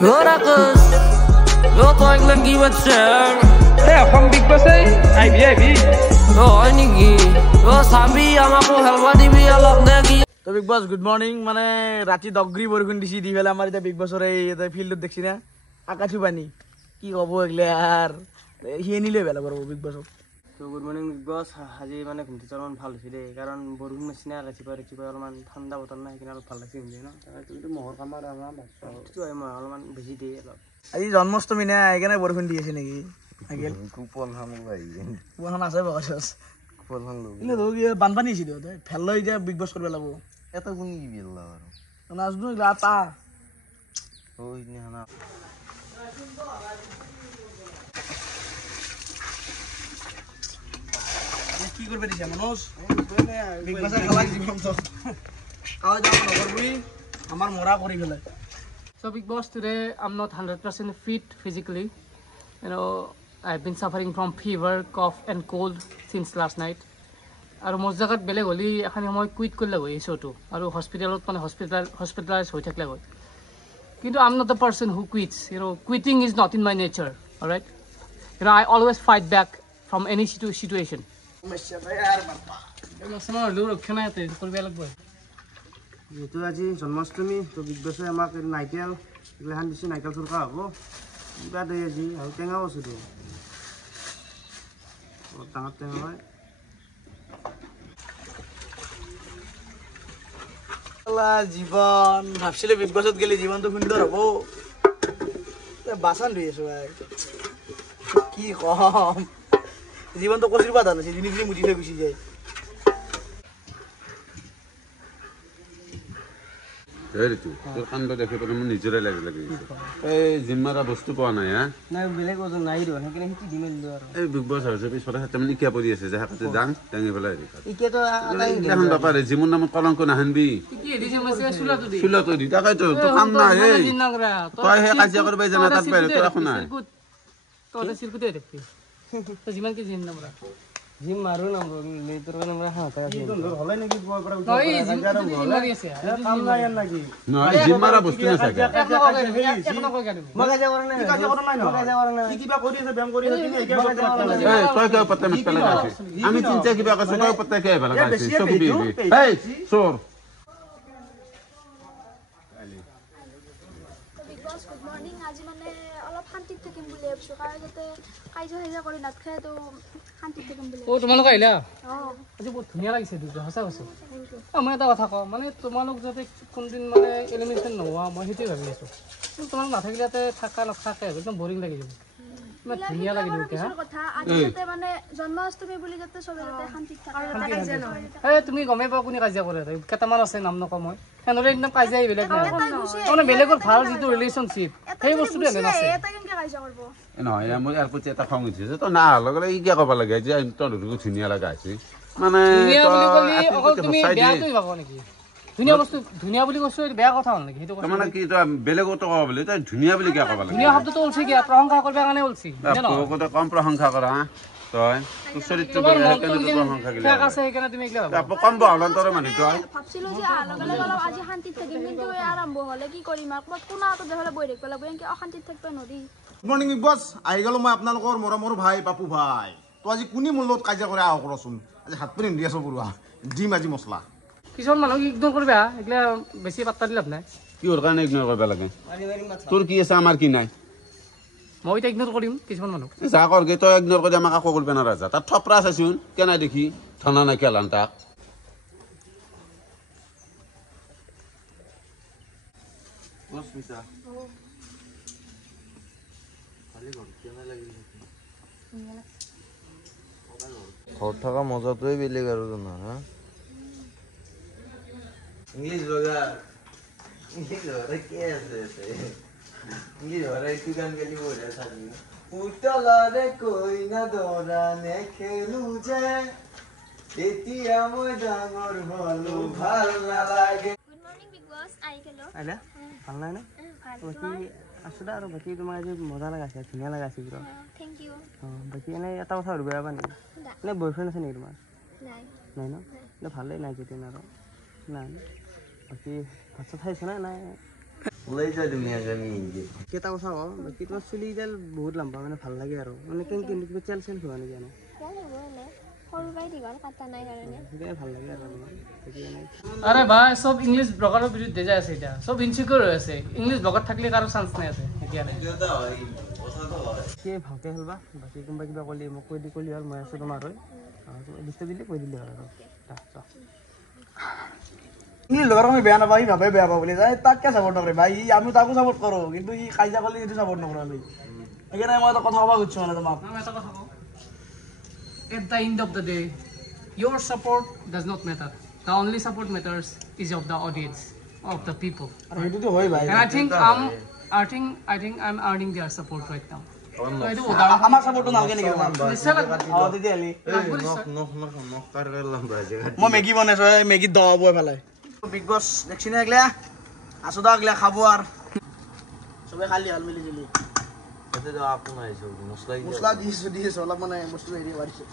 Ora kız, yo toy lagi bacang. From Big Boss IB. Yo ini ki, yo sambi amaku helwa dibi alok lagi. তো big বস good morning মানে রাতি দগ্রি বরগুন দিছি দি ফেলে আমার এটা big বসের এই ফিল্ডত দেখছি না আকাশু পানি কি কব এগুলো আর হিয়ে নিলে বেলা করবো বিগ বস তো গুড মর্নিং বিগ বস আজি মানে ঘুমতে চলমান ভাল হৈছে দেই কাৰণ বৰষুণ নিচিনা ৰাতিপুৱা অলপমান ঠাণ্ডা বতৰ নাই সেইকাৰণে অলপ ভাল লাগিছে ঘুমতে ন কিন্তু মহৰ কামাৰ আমাৰ মই অলপমান বেছি দিয়ে অলপ আজি জন্মাষ্টমী না সেইকাৰণে বৰষুণ দি আছে নেকি আগেল কুপন হাম ভাই কুপন আছে বকছস কুপন হাম লগ ইলে ধৰি বানপানী হৈছে দে ফেল লৈ এতিয়া বিগ বস কৰিব লাগব এটা কোন কি বিল্লা আৰু নাজনো লাতা ওই নে না কি করবে দিছে মানুষ বিগ বস খেলা জীবন তো কাও যাব নকরবি আমার মরা করি ফেলে So Big Boss, today I'm not 100% fit physically. You know, I've been suffering from fever, cough and cold since last night. আৰু মোৰ জাগাত বেলেগ হলি এখানি সময় কুইট কৰিলে গৈ শ্ব'টো আৰু হস্পিটেলত মানে হস্পিটেলাইজ হৈ থাকিলে গৈ কিন্তু I'm not the person who quits. You know, quitting is not in my nature. All right. You know, I always fight back from any situation. যেহেতু আজি জন্মাষ্টমী তো বিগ বছে আমাক নাইকেল এগিলাখান দিছে নাইকেল চুৰকা হ'ব কিবা দেই আজি আৰু টেঙাও আছে দেই ডাঙৰ টেঙা হয় জীবন ভাবছিলে বিগ বছত গেলে জীবনটো সুন্দৰ হ'ব বাচন ধুই আছো কি কম জীবনটো কচিৰ বাধা নাছিল জিনি মুঠি থৈ গুচি যায় তোৰ কাণ্ড দেখি পেলাই মোৰ নিজৰে লাগি এই জিম্মাৰা বস্তু পোৱা নাই হা নাই বেলেগ ওজন নাই দিওঁ সেইকাৰণে শিকি দিম আৰু এই বিগ বছ হৈছে পিছফালে তাৰমানে ইকিয়া পৰি আছে যে হাতে দাং দাঙি পেলাই এতিয়াতো এখন বাপাৰে জিমুৰ নামত কলংক নাহানবি চুলাটো দি তাকেতো তোৰ কাম নাই তই সেই কাজিয়া কৰিব জানা তাত বাহিৰত তোৰ একো নাই যিমান কি জিম নামৰা জিম মাৰো নম্বৰ তোৰ নম্বৰ হাতা আছে হলে নেকি গৈ পৰা কাম নাই ইয়াৰ লাগি নহয় জিম্মাৰা বস্তু নাথাকে মই কাজিয়া কৰা নাই কি কিবা কৰি আছে ব্যায়াম কৰি আছে তুমি একে এই তই কিয় পত্তা মিছ পেলাই আছিস আমি চিন্তা কিবা কৈছো তই পত্তা কিয় পেলাই আছিস চব বি এই চোৰ Good morning. আজি মানে অলপ শান্তিত থাকিম বুলি ভাবিছো কাৰণ যাতে কাইজা কৰি নাট খায় তো শান্তিত থাকিম বুলি ও তোমালোক আহিলা আজি বহুত ধুনীয়া লাগিছে দুটো সঁচা কৈছো মই এটা কথা কওঁ মানে তোমালোক যাতে কোনদিন মানে এলিমিনেশ্যন নোহোৱা মই সেইটোৱে ভাবি আছো তোমালোক নাথাকিলে ইয়াতে থাকা নথাকে একদম বৰিং লাগি যাব ইমান ধুনীয়া লাগি দিব কথা আজি যাতে মানে জন্মাষ্টমী বুলি যাতে চবে যাতে শান্তিত থাকে এই তুমি গমে পাও কোনে কাজিয়া কৰে কেইটামান আছে নাম নকওঁ মই সেনেদৰে একদম কাজিয়াই বেলেগ নাই মানে বেলেগৰ ভাল যিটো ৰিলেশ্যনশ্বিপ সেই বস্তুটো এনে আছে এটা কেনেকৈ কাজিয়া কৰিব নহয় মোৰ ইয়াৰ প্ৰতি এটা খং উঠিছে তই না লগে লগে কিয় ক'ব লাগে যে তই ধুনীয়া লগা আছে মানে ধুনীয়া বুলি ক'লে অকল তুমি বেয়াটোই ভাবা নেকি ধুনীয়া বস্তু ধুনীয়া বুলি কৈছো বেয়া কথা হ'ল নেকি সেইটো কথা মানে কি তই বেলেগতো ক'ব বুলি তই ধুনীয়া বুলি কিয় ক'ব লাগে ধুনীয়া শব্দটো ওলছি কি প্ৰশংসা কৰিব কাৰণে ওলছি তোৰ কম প্ৰশংসা কৰা তই তোৰ চৰিত্ৰ প্ৰশংসা গিলা আছে সেইকাৰণে তুমি এইগিলা ভাবা কম বহলন্তৰ মানুহ তই ভাবছিলো যে লগে লগে অলপ আজি শান্তিত থাকিম কিন্তু এই আৰম্ভ হ'লে কি কৰিম আৰু কোনাটো দেহলে বহি থাকিব লাগিব এনেকৈ অশান্তিত থাকিব নদী গুড মৰ্নিং বিগ বছ আহি গ'লো মই আপোনালোকৰ মৰমৰ ভাই পাপু ভাই তো আজি কোনে মোৰ লগত কাজিয়া কৰে আহ কৰচোন আজি হাত পানী দি আছো পৰুৱা ডিম আজি মছলা কিছুমান মানুহক ইগনোৰ কৰিবা এইগিলা বেছি পাত্তা দি লাভ নাই কিহৰ কাৰণে ইগনোৰ কৰিব লাগে তোৰ কি আছে আমাৰ কি নাই মই এতিয়া ইগনোৰ কৰিম কিছুমান মানুহ যা কৰগে তই ইগনোৰ কৰি আমাক একো কৰিব নাৰাজা তাত থপৰা চাচোন কেনে দেখি ধনা নাই খেলান তাক ঘৰত থকা মজাটোৱে বেলেগ আৰু জানা হা ইংলিছ লগা ইংলিছ লগা কি আছে ইংলিছ লগা এইটো গান গালি বঢ়িয়া চাবি উতলাৰে কইনা দৰা নেখেলো যে এতিয়া মই ডাঙৰ হলো ভাল নালাগে গুড মৰ্নিং বিগ বছ আহি গ'লো আইলা ভাল নাই না বাকী আছো দা আৰু বাকী তোমাৰ আজি মজা লগাইছে ধুনীয়া লগাইছে পুৰা থেংক ইউ বাকী এনেই এটা কথা সুধিব পাৰিবা নেকি এনে বয়ফ্ৰেণ্ড আছে নেকি তোমাৰ নাই নাই ন ভালেই নাই যেতিয়া আৰু নাই বাকী ভাত চাত খাইছা নাই নাই লৈ যোৱা ধুনীয়াকৈ মিহি কেইটা কথা কওঁ বাকী তোমাৰ চুলিডাল বহুত লম্বা মানে ভাল লাগে আৰু মানে কিন্তু কিবা চেল চেল হোৱা নেকি এনে সৰু পাই দীঘল কাটা নাই কাৰণে সেইটোৱে ভাল লাগে আৰু অলপমান বাকী মানে আৰে ভাই সব ইংলিশ ব্লগাৰৰ বিৰুদ্ধে যাই আছে এতিয়া সব ইনচিকিউৰ হৈ আছে ইংলিশ ব্লগাৰ থাকিলে কাৰো চান্স নাই আছে এতিয়া নাই কি ভালকৈ খেলবা বাকী কোনোবা কিবা ক'লি মোক কৈ ক'লি হ'ল মই আছোঁ তোমাৰ হৈ ডিষ্টাৰ্ব দিলে কৈ দিলে হ'ল আৰু ইংলিছ লগৰ আমি বেয়া নাপাওঁ, সি ভাবে বেয়া পাওঁ বুলি তাক কিয় চাপৰ্ট নকৰে ভাই আমি তাকো চাপৰ্ট কৰোঁ কিন্তু সি কাজিয়া কৰিলে সেইটো চাপৰ্ট নকৰোঁ আমি সেইকাৰণে মই এটা কথা ক'ব খুজিছোঁ মানে তোমাক মই এটা কথা কওঁ at the end of the day your support does not matter the only support matters is of the audience of the people আৰু সেইটোতো হয় ভাই and I think I'm earning their support right now আমাৰ চাপৰ্টটো নালাগে নেকি তোমাক তেতিয়াহ'লে মই মেগী বনাইছোঁ মেগীত দবাব এফালে বিগ বছ দেখছি না এগলা আছো দা এগলা খাব আর সবে খালি হাল মিলি জুলি তাতে তো আপন আইছো মছলা দিছে অলপ মানে বস্তু হেৰি বাঢ়িছে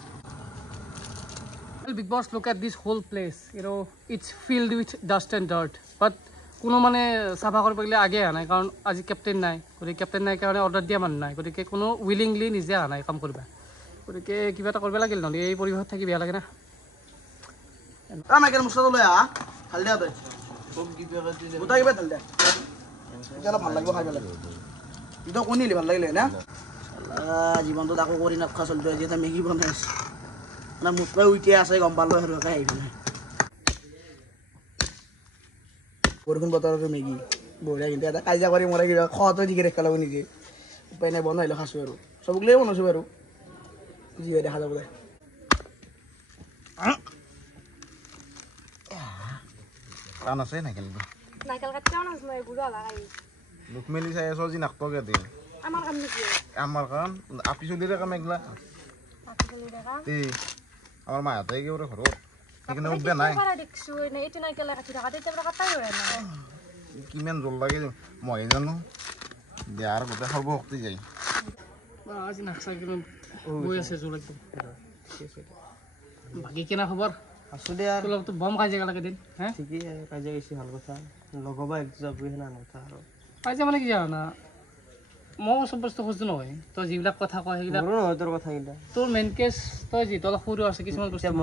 Big Boss, look at this whole place. You know, it's filled with dust and dirt. But কোনো মানে চাফা কৰিব গ'লে আগে আহা নাই কাৰণ আজি কেপ্টেইন নাই গতিকে কেপ্টেইন নাই কাৰণে অৰ্ডাৰ দিয়া মানুহ নাই গতিকে কোনো উইলিংলি নিজে অহা নাই কাম কৰিবা গতিকে কিবা এটা কৰিব লাগিল নহ'লে এই পৰিৱেশত থাকি বেয়া লাগে না মাইকেল মছলাটো লৈ আহা ভাল দিয়া তই গোটাই কিবা ঢাল দিয়া তেতিয়া অলপ ভাল লাগিব খাই পেলাই ইটো কণিলি ভাল লাগিলে না জীৱনটোত আকৌ কৰি নাখোৱা চলিটো আজি এটা মেগী বনাইছে মানে মুঠ পাই উইকে আছে গম পালোঁ আৰু আহি পেলাই বৰষুণ বতৰতো মেগী বঢ়িয়া কিন্তু এটা কাজিয়া কৰি মৰে কিবা খোৱাটো দিকে দেখা ল'ব নেকি উপায় নাই বনাই লৈ খাইছোঁ আৰু চবক লৈয়ে বনাইছোঁ বাৰু যি হয় দেখা যাব দে টান আছে নাইকেলটো নাইকেল কাটতেও নাজানো এইবোৰো আলাগাই লোক মেলি চাই আছো আজি নাকটকে দিম আমাৰ কাম নেকি আমাৰ কাম আপি চলিৰে কাম এগলা আমাৰ মাহঁতে কি কৰে ঘৰত সেইকাৰণে উঠবে নাই দেখছো এইটো নাইকেল কাটি থকা তেতিয়া কাটাই হয় না কিমান জল লাগে মই জানো বিয়াৰ গোটেই সৰ্বশক্তি যায় আজি নাকচাই কিমান গৈ আছে জোৰ একদম বাকী কেনা খবৰ আছোঁ দে আৰু অলপতো বম কাজিয়া লাগে দিন হে ঠিকেই কাজিয়া গৈছে ভাল কথা লগবা একযোৰা গৈ সেনা কথা আৰু কাজিয়া মানে কি জানা মই চব বস্তু খুজো নহয় তই যিবিলাক কথা কয় সেইবিলাক মোৰো নহয় তোৰ কথাকেইটা তোৰ মেইন কেছ তই যিটো অলপ সৰু আছে কিছুমান বস্তু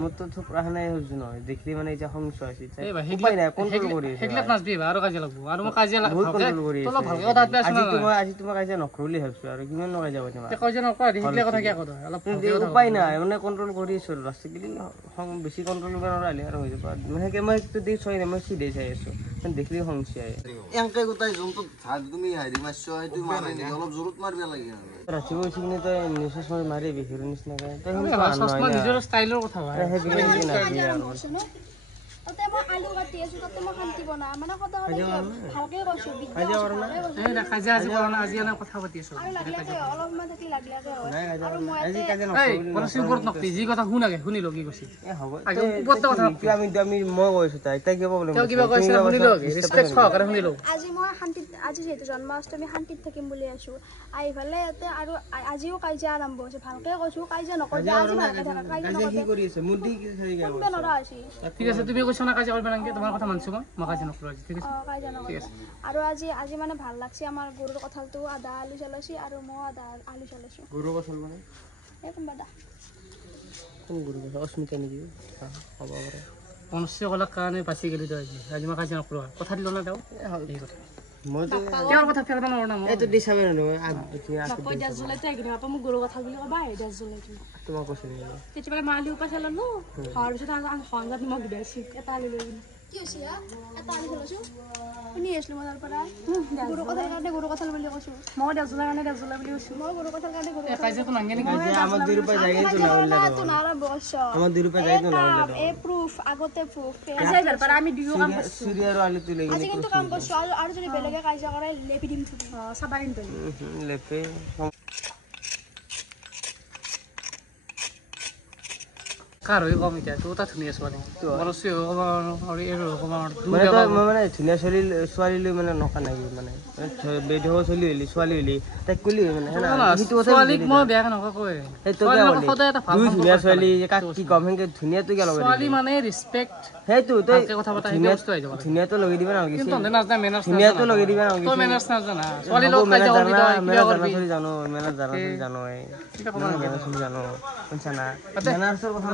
মোৰতো থোক ৰাখা নাই খুজো নহয় দেখিলে মানে এতিয়া সমস্যা হৈছে এই ভাই উপায় নাই কণ্ট্ৰল কৰি আছোঁ সেইবিলাক নাচবি আৰু কাজিয়া লাগব আৰু মই কাজিয়া বহুত কণ্ট্ৰল কৰি তই অলপ ভালকে কথা পাতি আছো আজি তোমাক কাজিয়া নকৰোঁ বুলি ভাবিছোঁ আৰু কিমান কাজিয়া পাতিম আৰু কাজিয়া নকৰা সেইবিলাক কথা কিয় কয় অলপ উপায় নাই মানে কণ্ট্ৰল কৰি আছোঁ ৰাস্তাকেইদিন বেছি কণ্ট্ৰল কৰিব নোৱাৰিলে আৰু হৈ যাব মানে মই সেইটো দি চোৱাই নাই মই চিধাই চাই আছোঁ দেখিলে সমস্যা এনকে গোটাই যোনটো ভাগ তুমি হেৰি মাৰিছ সেইটো মাৰি নেকি অলপ জোৰত মাৰিব লাগে ৰাতিপুৱা উঠি কিনে তই নিশ্চয় মাৰি মাৰি বিহুৰ নিচিনাকৈ তই চশমা নিজৰ ষ্টাইলৰ কথা হয় তাতে মই আলু কাটি আছোঁ তাতে মই শান্তি বনাওঁ মানে সদায় ভালকে কৈছোঁ কাজিয়া আজি কৰা নাই আজি এনে কথা পাতি আছো আৰু লাগিলাকে অলপমান থাকি লাগিলাকে হয় আৰু মই ওপৰত নকবি যি কথা শুনাগে শুনিলো কি কৈছে হ'ব ওপৰত কথা আমি মই কৈছোঁ তাই তাই কিবা প্ৰব্লেম কিবা কৈছে শুনিলো ৰেছপেক্ট সহকাৰে শুনিলো আজি মই শান্তিত আজি যিহেতু জন্মাষ্টমী শান্তিত থাকিম বুলি আছোঁ আহি পেলাই ইয়াতে আৰু আজিও কাজিয়া আৰম্ভ হৈছে ভালকে কৈছোঁ কাজিয়া নকৰিবা আজি ভালকে থাকা কাজিয়া নকৰিবা নৰা হৈছে ঠিক আছে তুমি কৈছা না কাজিয়া কৰিব নালাগে তোমাৰ কথা মানিছো মই কাজিয়া নকৰো আজি ঠিক আছে কাজিয়া নকৰিবা আৰু আজি মানে ভাল লাগছে আমাৰ গৰুৰ কঁঠালটো আধা আলু চলাইছে আৰু মই আধা আলু চলাইছোঁ গৰু কঁঠাল মানে এই কোনোবা দা কোন গৰু কঁঠাল অস্মিতা নেকি হ'ব পাৰে মনুষ্য কলাৰ কাৰণে বাচি গেলি তই আজি মই কাজিয়া নকৰো কথা দিলো না তেওঁ এই কথা মইতো তেওঁৰ কথা ফেৰব নোৱাৰো না মই এইটো দিছা নহয় কৈ দিয়া জ্বলাইতো একদিন আপা মোক গৰু কঁঠাল বুলি ক'বা এই দিয়া জ্বলাইতো তোমাক কৈছে নেকি তেতিয়াহ'লে মই আলু উপাই চালো খোৱাৰ পিছত সন্জাত নিমখ দি দিছোঁ এটা আলু লৈ কিনে কি হৈছে এটা আলু চলাইছোঁ শুনি আছিলোঁ মই তাৰ পৰা গৰু কঁঠাল কাৰণে গৰু কঁঠাল বুলি কৈছোঁ মই দেও জ্বলাৰ কাৰণে দেও জ্বলা বুলি কৈছোঁ মই গৰু কঁঠাল কাৰণে গৰু কাজিয়াটো নাংগে নেকি আমাৰ 2 ৰূপাই যায় কিন্তু আমাৰ 2 ৰূপাই যায় কিন্তু এই প্ৰুফ আগতে প্ৰুফ কাজিয়া যাৰ পৰা আমি দুয়ো কাম কৰিছোঁ চুৰি আৰু আলুটো লৈ আজি কিন্তু কাম কৰিছোঁ আৰু যদি বেলেগে কাজিয়া কৰে লেপি দিম চাবা কিন্তু কাৰ হৈ কম এতিয়া তোৰ তাত ধুনীয়া ছোৱালী বনশ্ৰী মানে তই মই মানে ধুনীয়া ছোৱালী লৈ মানে নকা নাই মানে বেদহ ছোৱালী হলি তাইক কলি মানে ছোৱালীক মই বেয়াকে নকয় দুই ধুনীয়া ছোৱালী কাক কি কম সেনেকে ধুনীয়া তই লগাই ছোৱালী মানে ৰিছপেক্ট সেইটো তই কথা পতা ধুনীয়াটো লগাই দিবা নালাগে কিন্তু নাজানা মেনাৰ্ছ ধুনীয়াটো লগাই দিবা নালাগে তই মেনাৰ্ছ নাজানা ছোৱালী লগত কাজিয়া কৰিবি তই কিবা কৰিবি জানো মেনাৰ্ছ জানো শুনছানা মেনাৰ্ছৰ কথা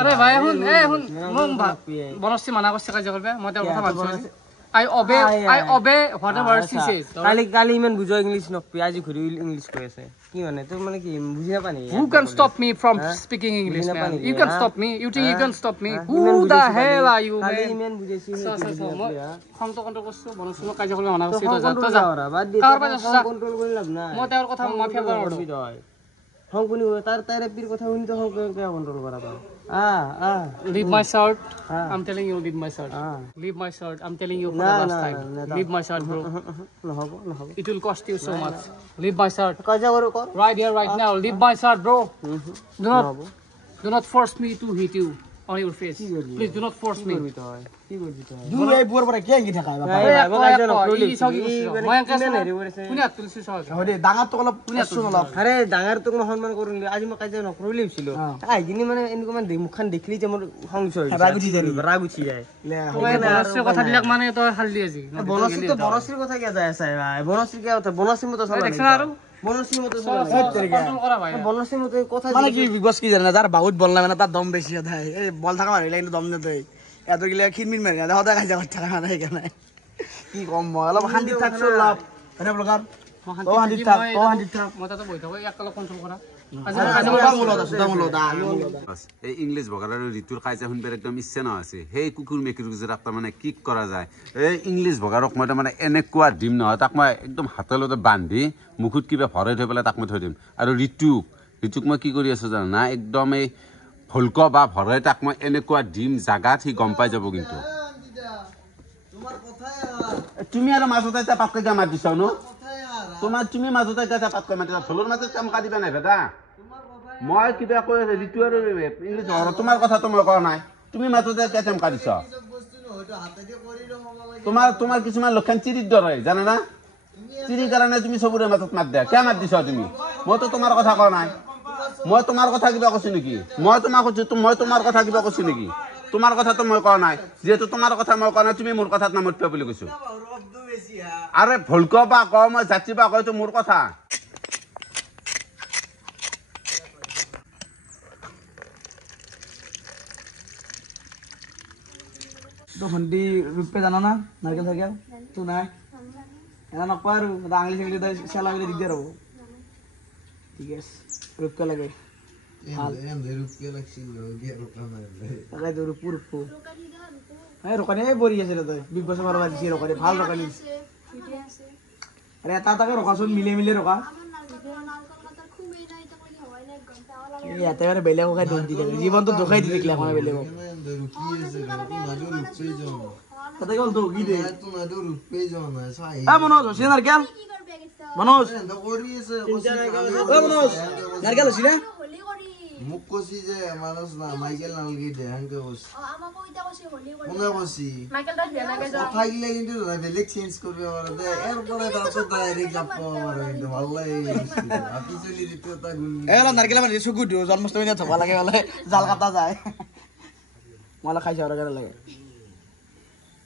আৰে ভাই শুন মোক বনশ্ৰী মানা কৰিছে কাজিয়া কৰিবা মই তেওঁৰ কথা মানছো I obey whatever she says. কালি ইমান বুজো ইংলিছ নকবি আজি ঘূৰি ইংলিছ কৈ আছে কি মানে তোৰ মানে কি বুজি নাপানি Who can stop me from speaking English man? You can stop me. You think you can stop me? Who the hell are you man? কালি ইমান বুজাইছি খন্ত কৰছো বনশ্ৰী কাজিয়া কৰিব মানা কৰিছে তই যা কাৰ পৰা যা কন্ট্ৰোল কৰি লাভ নাই মই তেওঁৰ কথা মাফিয়া কৰবি তই হং কোনি তাৰ পিৰ কথা শুনি তো হং কে কন্ট্ৰোল কৰা তই leave my shirt I'm telling you leave my shirt leave my shirt I'm telling you for the last time leave my shirt bro নহব it will cost you so much leave my shirt কাজিয়া কৰো কৰ right here right now leave my shirt bro do not force me to hit you on your face please do not force me কি কৰিবি তই দুই এই বুৰ পৰা কি আহি থাকা ডাঙৰ তো অলপ শুন অলপ আৰে ডাঙৰ তোক মই সন্মান কৰো আজি মই কাজিয়া নকৰো লিছিলো আইগিনি মানে এনেকুৱা মানে মুখখন দেখলি যে মোৰ সংশয় হৈছে ৰাগ উঠি যায় বনশ্ৰীৰ কথাবিলাক মানে তই হালদি আজি বনশ্ৰীৰ কথা কিয় যায় আছে ভাই বনশ্ৰী কিয় কথা বনশ্ৰী মতে চলা দেখছ আৰু বনশ্ৰী মতে কন্ট্ৰোল কৰা ভাই বনশ্ৰী মতে কথা মানে কি বিগ বছ কি জানে যাৰ বহুত বল নাই মানে তাৰ দম বেছি সদায় এই বল থকা মানুহ কিন্তু দম নেদে এটো গিলা খিনমিন মাৰি না সদায় কাজিয়া কৰি থকা নাই সেইকাৰণে কি কম মই অলপ শান্তিত থাকছো লাভ হয়নে ব্লগাৰ এই ইংলিছ বগাৰ আৰু ঋতুৰ কাজিয়া শুনিবৰ একদম ইচ্ছা নহৈছে সেই কুকুৰ মেকুৰীক যে তাক তাৰমানে কি কৰা যায় এই ইংলিছ বগাৰক মই তাৰমানে এনেকুৱা দিম নহয় তাক মই একদম হাতলতে বান্ধি মুখত কিবা ভৰাই থৈ পেলাই তাক মই থৈ দিম আৰু ঋতুক মই কি কৰি আছো জানা একদম এই ভলক বা ভৰাই তাক মই এনেকুৱা দিম জাগাত সি গম পাই যাব কিন্তু তুমি আৰু মাজতে এটা পাতকৈ গা মাত দিছা ন তুমি মাজতে এটা পাতকৈ মাতিছা ভলৰ মাজত কাম কাটিবা নাই বেটা মই কিবা কৈ ঋতু আৰু ইংলিছ তোমাৰ কথাটো মই কোৱা নাই তুমি মাজতে এটা কাম কাটিছ তোমাৰ কিছুমান লক্ষণ চিৰিৰ দৰে জানা না চিৰিৰ কাৰণে তুমি চবৰে মাজত মাত দিয়া কিয় মাত দিছা তুমি মইতো তোমাৰ কথা কোৱা নাই মই তোমাৰ কথা কিবা কৈছো নেকি মই তোমাৰ কথা কিবা কৈছো নেকি তোমাৰ কথাটো মই কোৱা নাই যেহেতু তোমাৰ কথা মই কোৱা নাই তুমি মোৰ কথাত নামত পা বুলি কৈছো আৰে ভলক বা ক মই যাত্ৰী বা কয়তো মোৰ কথা তো ভণ্টি ৰূপে জানা না নাৰিকেল চাৰিকেল তো নাই এনে নকবা আৰু আঙুলি চাঙলি চেলা গ'লে দিগদাৰ হ'ব ঠিক আছে ৰূপকে লাগে ৰকানি বৰি আছিলে তই বিগ বছৰ মাৰিব দিছে ৰকানি ভাল ৰকানি আৰে এটা এটাকে ৰখাচোন মিলে ৰখা ইয়াতে মানে বেলেগক দুখ দি থাকে জীৱনটো দুখাই দি থাকিলে এখন বেলেগক তাতে গ'ল তো কি দে মনোজ হৈছে নাৰকেল মনোজ নাৰকেল হৈছে নে মোক কৈছি যে মানস না মাইকেল নালগি দে হাংকে কৈছি কোনে কৈছি কথা গিলা কিন্তু বেলেগ চেঞ্জ কৰিব পাৰে দে এৰপৰে তাৰপিছত ডাইৰেক্ট যাব পাৰে কিন্তু ভাল লাগে আপি চলি দিতে এটা গুণ নাৰকেল মানে চকু দিও জন্মাষ্টমী দিনা থবা লাগে বোলে জাল কাটা যায় মই খাইছো আৰু কেনে লাগে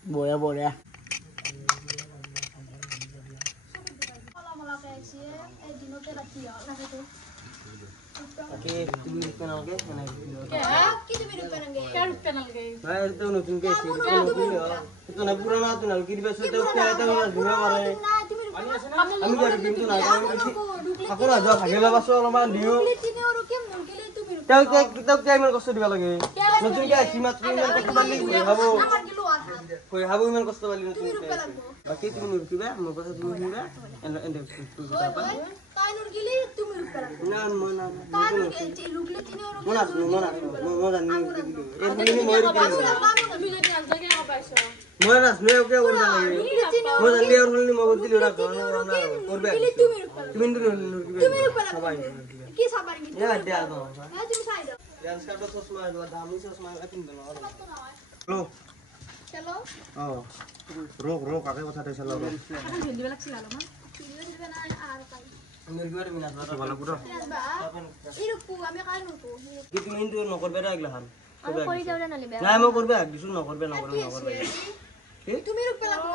বঢ়িয়া ইমান কষ্ট দিব লাগে নতুনকে আহিছি মাত্ৰ ইমান কষ্ট পালি ভাবো ইমান কষ্ট পালি বাকী তুমি নুৰুকিবা মোৰ কথা তুমি শুনিবা তই নুর গিলি তুমি রুক করা না মই না তাই রুকলে তিনি রুক মই নাজনো মই জানি এই শুনি মই বাবু ভিডিও দি আনতে কে পাইছো মই নাজনো ওকে করবা লাগে মই জানি আর শুনি মই বলতি ওরা করবে তুমি রুক করা কি সাবারি কি ইয়া দেয়া দাও হ্যাঁ তুমি সাইড ডান্স কাটো চশমা দামি চশমা কিন দেন চলো চলো রোক আগে কথাটা চলো এখন ভিডিও লাগছিল আলো ভিডিও দিবে না আর কাই নির্গর মিনা ভালো পুরো বা ইরুকু আমি কাই নুকু কি তুমি ইন্তু নকরবে রা এগুলা হান আমি কই যাওরা না লিবে না মই করবে কিছু নকরবে তুমি রুক পেলা কোন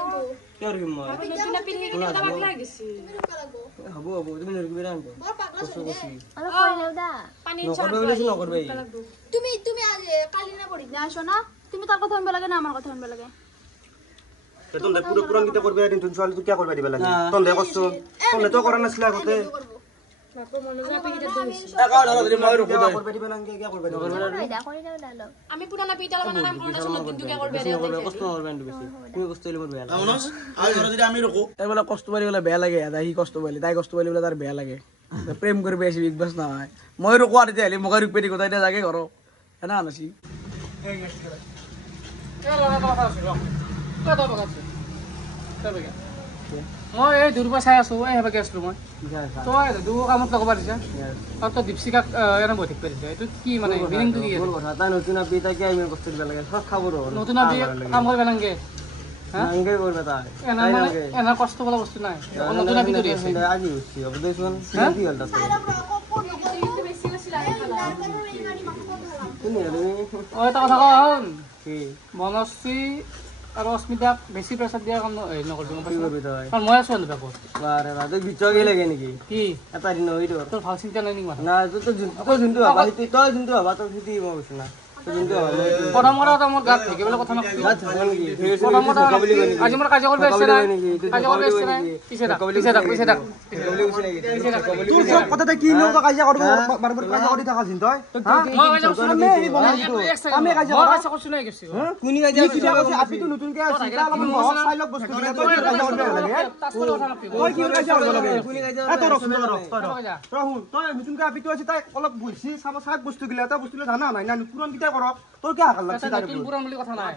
কি আর কি মই তুমি পিনকে কিটা পাগলা গেছি তুমি রুক লাগবো হবো তুমি নির্গবে রা আনবো বড় পাগলা শুনে আরে কই নাও দা পানি নকরবে বলে কিছু নকরবে তুমি আজ কালি না পড়ি না আসো না তুমি তার কথা শুনবে লাগে না আমার কথা শুনবে লাগে তোমরা পুরো পুরান কিটা করবে আর তুমি চল তুই কি করবে দিবা লাগে তোমরা কষ্ট তোমরা তো করা নাছিল আগতে বাপু মনোযোগ আপনি কিটা দিছি টাকা ধরো যদি মই রুকু দেই করবে দিবা লাগে কি করবে কই নাও দালো আমি পুরানা পিটালা বানানা কোনটা শুনো কিন্তু কি করবে কষ্ট করবে আন্ডু বেশি তুমি কষ্ট হইলে মরবে আমনস আজ ধরো যদি আমি রুকু তাই বলে কষ্ট পালি বলে বেয়া লাগে আদা হি কষ্ট পালি তাই কষ্ট পালি বলে তার বেয়া লাগে প্রেম করবে এসে বিগ বস না হয় মই রুকু আর দিতে মুখে রুক পেটি কোথায় জাগে করো না নাসি মই এই দূৰপৰা চাই আছো এই হেবাকে আছিলো মই তই দূৰ কামত লগাব দিছা আৰু তই দীপশিকাক এনে বৈ থাকিব দিছা এইটো কি মানে মিনিংটো কি কোন কথা তাই নতুন আপি তাই কি আমি কষ্ট দিবা লাগে সব খাব র নতুন আপি কাম কৰিব নালাগে আঙ্গে করবে তাই এনা মানে এনা কষ্ট বলা বস্তু নাই নতুন আপি কৰি আছে আজি হচ্ছে অবদেশন কি হলতা বেশি বেশি লাগে খালা তুমি ও এটা কথা কম কি মনশ্ৰী আৰু অস্মিতাক বেছি প্ৰেছাৰ দিয়া কাম নকৰিবি কি কৰবি তাই কাৰণ মই আছো বেকত বাৰে বাৰে বিচো গেলে কে নাকি কি এটা দিন হইতো তোৰ ভাল চিন্তা নাই নেকি মাথা না তো যোনটো হবা তই যোনটো হবা তো সিটি মই কৈছ না যোনটো হবা প্ৰথম কথা মোৰ গাত থাকিবলৈ কথা নকবি প্ৰথম কথা আজি মোৰ কাজিয়া কৰিব আহিছে নাই কাজিয়া কৰিব আহিছে নাই পিছে থাক তোৰ সব কথাতে কি নো কাজিয়া কৰিব বাৰবাৰ কাজিয়া কৰি থাকা চিন তই আমি কাজিয়া কৈছো নাই গৈছি কোনি কি কিবা কৈছে আপিটো নতুনকে আছে এটা অলপমান মহক চাই লওক বস্তু কিটা তই কাজিয়া কৰিব লাগে তই কি কাজিয়া কৰিব লাগে কোনি কাজিয়া এ তই ৰখ তই নতুনকে আপিটো আছে তাই অলপ বুঝছি চাব চাক বস্তু গিলা এটা বস্তুলে জানা নাই না পুৰণ কিটা কৰক তোৰ কি হাকাল লাগছে তাৰ নতুন পুৰাণ বুলি কথা নাই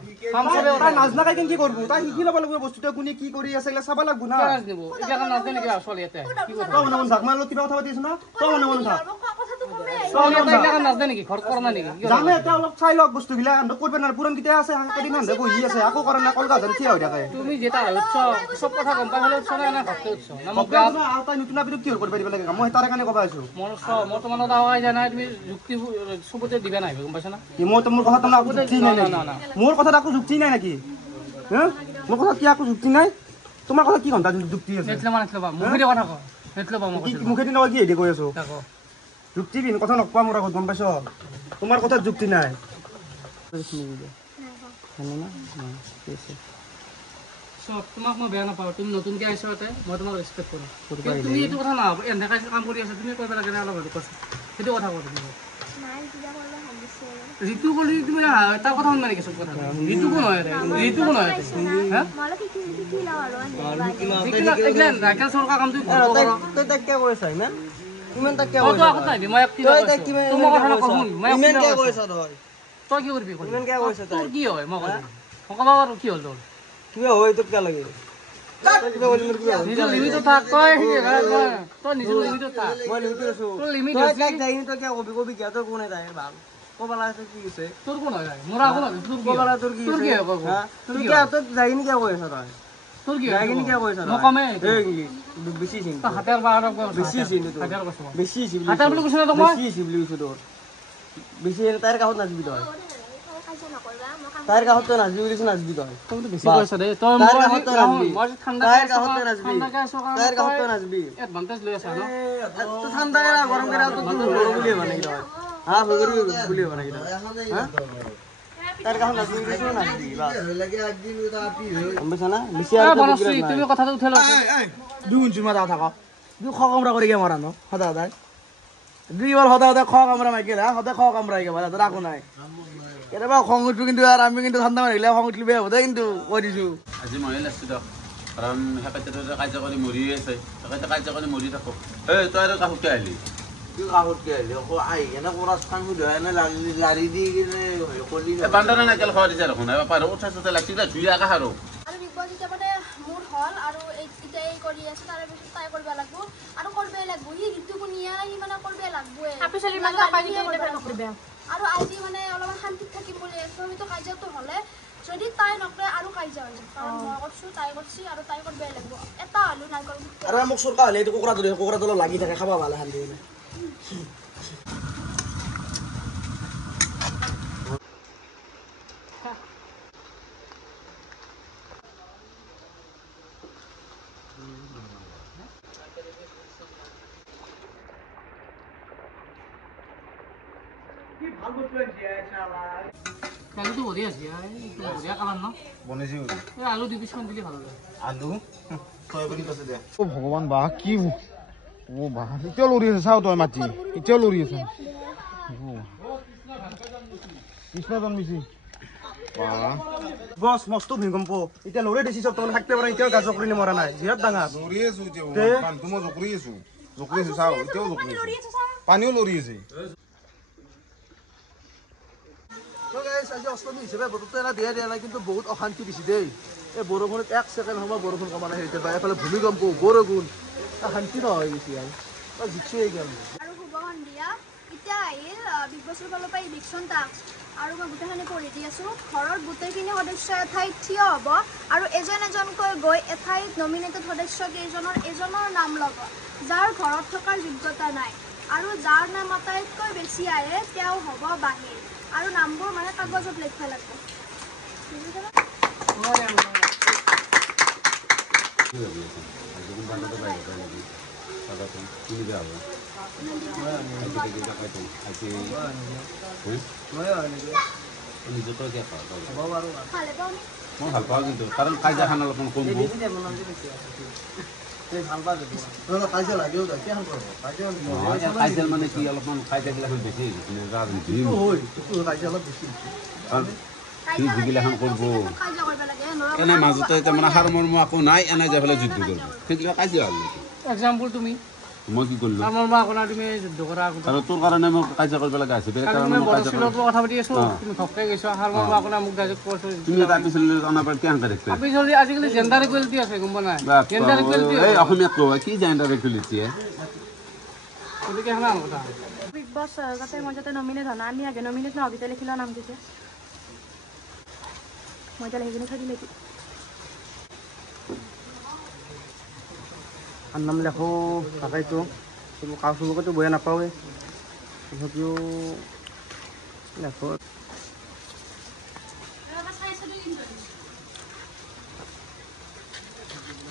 তাই নাজনা কাই কি কৰব তাই শিকি ল'ব লাগিব বস্তুটো কোনে কি কৰি আছে এগলা চাব লাগব না নিব এতিয়া কাম নাজানে নেকি ছোৱালী ইয়াতে কি কথা তই মনে মন থাক মই কিবা কথা পাতি আছো না তই মনে মন থাক কথাটো কমে ছোৱালী নাজানে নেকি ঘৰত কৰা নাই নেকি জানে এটা অলপ চাই লওক বস্তু গিলা কৰবে না পুৰণ কিটা আছে কেইদিন মান বহি আছে আকৌ কৰা না কল গাজন থিয় হৈ থাকে তুমি যেটা উৎস সব কথা গম পাই হলে উৎস নাই না ঘৰতে উৎস না মোক আৰু তাই নতুন আপিটো কি কৰিব দিব লাগে মই তাৰ কাৰণে ক'ব আহিছো মই তোমাৰ লগত আৱাই যায় নাই তুমি যুক্তি চবতে দিবা নাই গম পাইছা না মই মোৰ কথা তোমাক যুক্তি নাই মোৰ কথা আকৌ যুক্তি নাই নেকি মোৰ কথা কি আকৌ যুক্তি নাই তোমাৰ কথা কি ঘণ্টা যুক্তি আছে মুখেদি কথা কওঁ নেতলে বা মই মুখেদি নহয় কি হেৰি কৈ আছো যুক্তিবিহীন কথা নকবা মোৰ আগত গম পাইছ তোমাৰ কথাত যুক্তি নাই তোমাক মই বেয়া নাপাওঁ তুমি নতুনকে আহিছা তাতে মই তোমাক ৰেচপেক্ট কৰোঁ তুমি এইটো কথা নহ'ব এনেকৈ কাম কৰি আছা তুমি কৰিব লাগে অলপ হেৰি কৈছা সেইটো কথা কওঁ তুমি ঋতু বুলি তুমি তাৰ কথা শুনিবা নেকি চব কথা ঋতু কোন হয় ঋতু কোন হয় ৰাইকেল চৰকাৰ কামটো তই তাক কিয় কৰিছ ইমান ইমান তাক কিয় তই আগত নাহিবি মই তোমাৰ কথা নকওঁ শুন মই ইমান কিয় কৰিছ তই তই কি কৰিবি ইমান কিয় কৰিছ তই তোৰ কি হয় মই ক'ম মই ক'ব পাৰোঁ কি হ'ল তোৰ কিবা হয় তোক কিয় লাগে নিজৰ লিমিটত থাক তই তই নিজৰ লিমিটত থাক মই লিমিট আছো তোৰ লিমিট তই আছে তাক যাই তই কিয় কবি কিয় তোৰ কোনে যায় ভাল কবালা কি কৈছে তোৰ কোন হয় মোৰ আগত তোৰ কবালা তোৰ কি তোৰ কি হয় ক'ব তোৰ কিয় তোক যাই নি কিয় কৰিছ তই তোৰ কি যাই নি কিয় কৰিছ মই কমে বেছি চিন হাতেৰ বাৰৰ বেছি চিন হাতেৰ কৈছো বেছি চিন হাতেৰ বুলি কৈছ না তোক মই বেছি বুলি কৈছো তোৰ বেছি তাইৰ কাষত নাচবি তই তাইৰ কাষত তই নাচবি বুলিছ নাচবি তই তইতো বেছি কৈছ দে তই তাইৰ কাষত তই নাচবি মই ঠাণ্ডা তাইৰ কাষত তই নাচবি ঠাণ্ডাকে আছো তাইৰ কাষত তই নাচবি এডভান্টেজ লৈ আছা ন তই ঠাণ্ডা কেৰা গৰম কেৰা তোৰ সৰু বুলি হ'ব নেকি তই হা সৰু বুলি হ'ব নেকি তই তাইৰ কাষত নাচবি বুলিছ নাচবি গম পাইছা না বেছি বনশ্ৰী তুমি কথাটো উঠাই লোৱা দুই ইঞ্চি মাথা থাক দুই খ কামৰা কৰি গে মৰা ন সদায় সদায় দুই বাৰ সদায় সদায় খ কামৰা মাইকেল হা সদায় খ কামৰা গে মৰা তোৰ একো নাই কেতিয়াবা খং উঠবো কিন্তু আৰু আমি কিন্তু ঠাণ্ডা মাৰিলে খং উঠিলে বেয়া হ'ব দে কিন্তু কৈ দিছোঁ আজি ময়ে লাগছো দিয়ক কাৰণ হেকাইতে কাজিয়া কৰি মৰি আছে হেকাইতে কাজিয়া কৰি মৰি থাকো এই তই আৰু কাহুতে আহিলি কি কাষতকে আহিলি আকৌ আহি কেনে কোৰাছ খান সুধাই নে লাৰি দি কিনে কলি বান্দৰে নাকেল খোৱা দিছে দেখোন পাৰ উঠা চুঠা লাগছি ধুই আকাশ আৰু বিগ বছ এতিয়া মানে মোৰ হ'ল আৰু এতিয়া এই কৰি আছে তাৰে পিছত তাই কৰিব লাগিব আৰু কৰিবই লাগিব সি ঋতু শুনিয়া সি মানে কৰিবই লাগিবই আৰু আজি মানে অলপমান শান্তিত থাকিম বুলি আছো আমিতো কাজিয়াটো হ'লে যদি তাই নকৰে আৰু কাজিয়া হৈ যায় কাৰণ মই কৰিছোঁ তাই কৰিছি আৰু তাই কৰিবই লাগিব এটা হ'লেও নাই কৰিব আৰু মোক চৰকা হ'লে এইটো কুকুৰাটো লাগি থাকে খাব ভালে শান্তি হ'লে কালিতো বঢ়িয়া আছে বঢ়িয়া কালাৰ ন বনাইছি এই আলু 2 পিছমান দিলে ভাল লাগে আলু চয়াবিন আছে দে ও ভগৱান বা কি ও বা এতিয়াও লৰি আছে চাও তই মাটি এতিয়াও লৰি আছে কৃষ্ণ জন্মিছি বস মস্ত ভূমিকম্প এতিয়া লৰি দিছি চব তখন থাকতে পাৰে এতিয়াও গাছ কৰি মৰা নাই জিহাত ডাঙা লৰি আছো এতিয়া বান্ধু মই জকৰি আছো চাও এতিয়াও জকৰি আছো পানীও লৰি আছে আজি অষ্টমী হিচাপে বতৰটো এনে দিয়া নাই কিন্তু বহুত অশান্তি দিছে দেই এই বৰষুণত 1 ছেকেণ্ড সময় বৰষুণ কমা নাই এতিয়া এফালে ভূমিকম্প বৰষুণ শান্তি নহয় বেছি আৰু জিতছো এইকাৰণে আৰু শুভ সন্ধিয়া এতিয়া আহিল বিগ বছৰ ফালৰ পৰা ইভিকশ্যন টাস্ক আৰু মই গোটেইখিনি পঢ়ি দি আছোঁ ঘৰৰ গোটেইখিনি সদস্য এঠাইত থিয় হ'ব আৰু এজন এজনকৈ গৈ এঠাইত নমিনেটেড সদস্য কেইজনৰ এজনৰ নাম ল'ব যাৰ ঘৰত থকাৰ যোগ্যতা নাই আৰু যাৰ নাম আটাইতকৈ বেছি আহে তেওঁ হ'ব বাহিৰ আৰু নামবোৰ মানে কাগজত লিখিব লাগিব মই ভাল পাওঁ কিন্তু কাৰণ কাজিয়াখন অলপমান কম কাজিয়া মানে কি অলপমান কাজিয়াগিলাখন বেছি যিগিলাখন কৰিব এনে মাজতে তাৰমানে সাৰ মৰ্ম একো নাই এনে যাই পেলাই যুদ্ধ কৰিব সেইগিলা কাজিয়া হ'ল নেকি এক্সাম্পল তুমি মই কি কৰিলোঁ তুমি যুদ্ধ কৰা আৰু তোৰ কাৰণে মই কাজিয়া কৰিব লগা আছে বেলেগ কাৰণে মই কাজিয়া কৰিব কথা পাতি আছো তুমি ঘপকে গৈছো হাৰ মই আপোনাৰ মোক ডাইৰেক্ট কৈছো তুমি এটা পিছলৈ অনাৰ পৰা কেনেকৈ দেখতে আপুনি যদি আজিকালি জেণ্ডাৰ ইকুৱেলিটি আছে গম পোৱা নাই জেণ্ডাৰ ইকুৱেলিটি এই অসমীয়াত কোৱা কি জেণ্ডাৰ ইকুৱেলিটি গতিকে হেনা কথা বিগ বছ যাতে মই যাতে নমিনেট হওঁ আমি আগে নমিনেট নহওঁ তেতিয়া লিখি লোৱা নাম তেতিয়া মই এতিয়া লিখি কিনে থৈ দিলে কি আৰ নাম লেখো তাকাইতো কাগজতো বয়া নাপাওঁৱে তথাপিও লেখো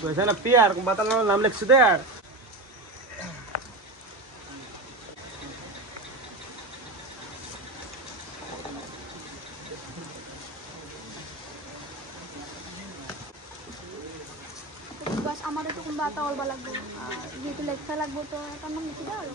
পইচা নাপি আর কোনোবা এটা নাম লিখছো দে আর বাস আমার একটু কোনোবা এটা ওলবা লাগব যেহেতু লেখা লাগব তো এটা নাম লিখি দাও আৰু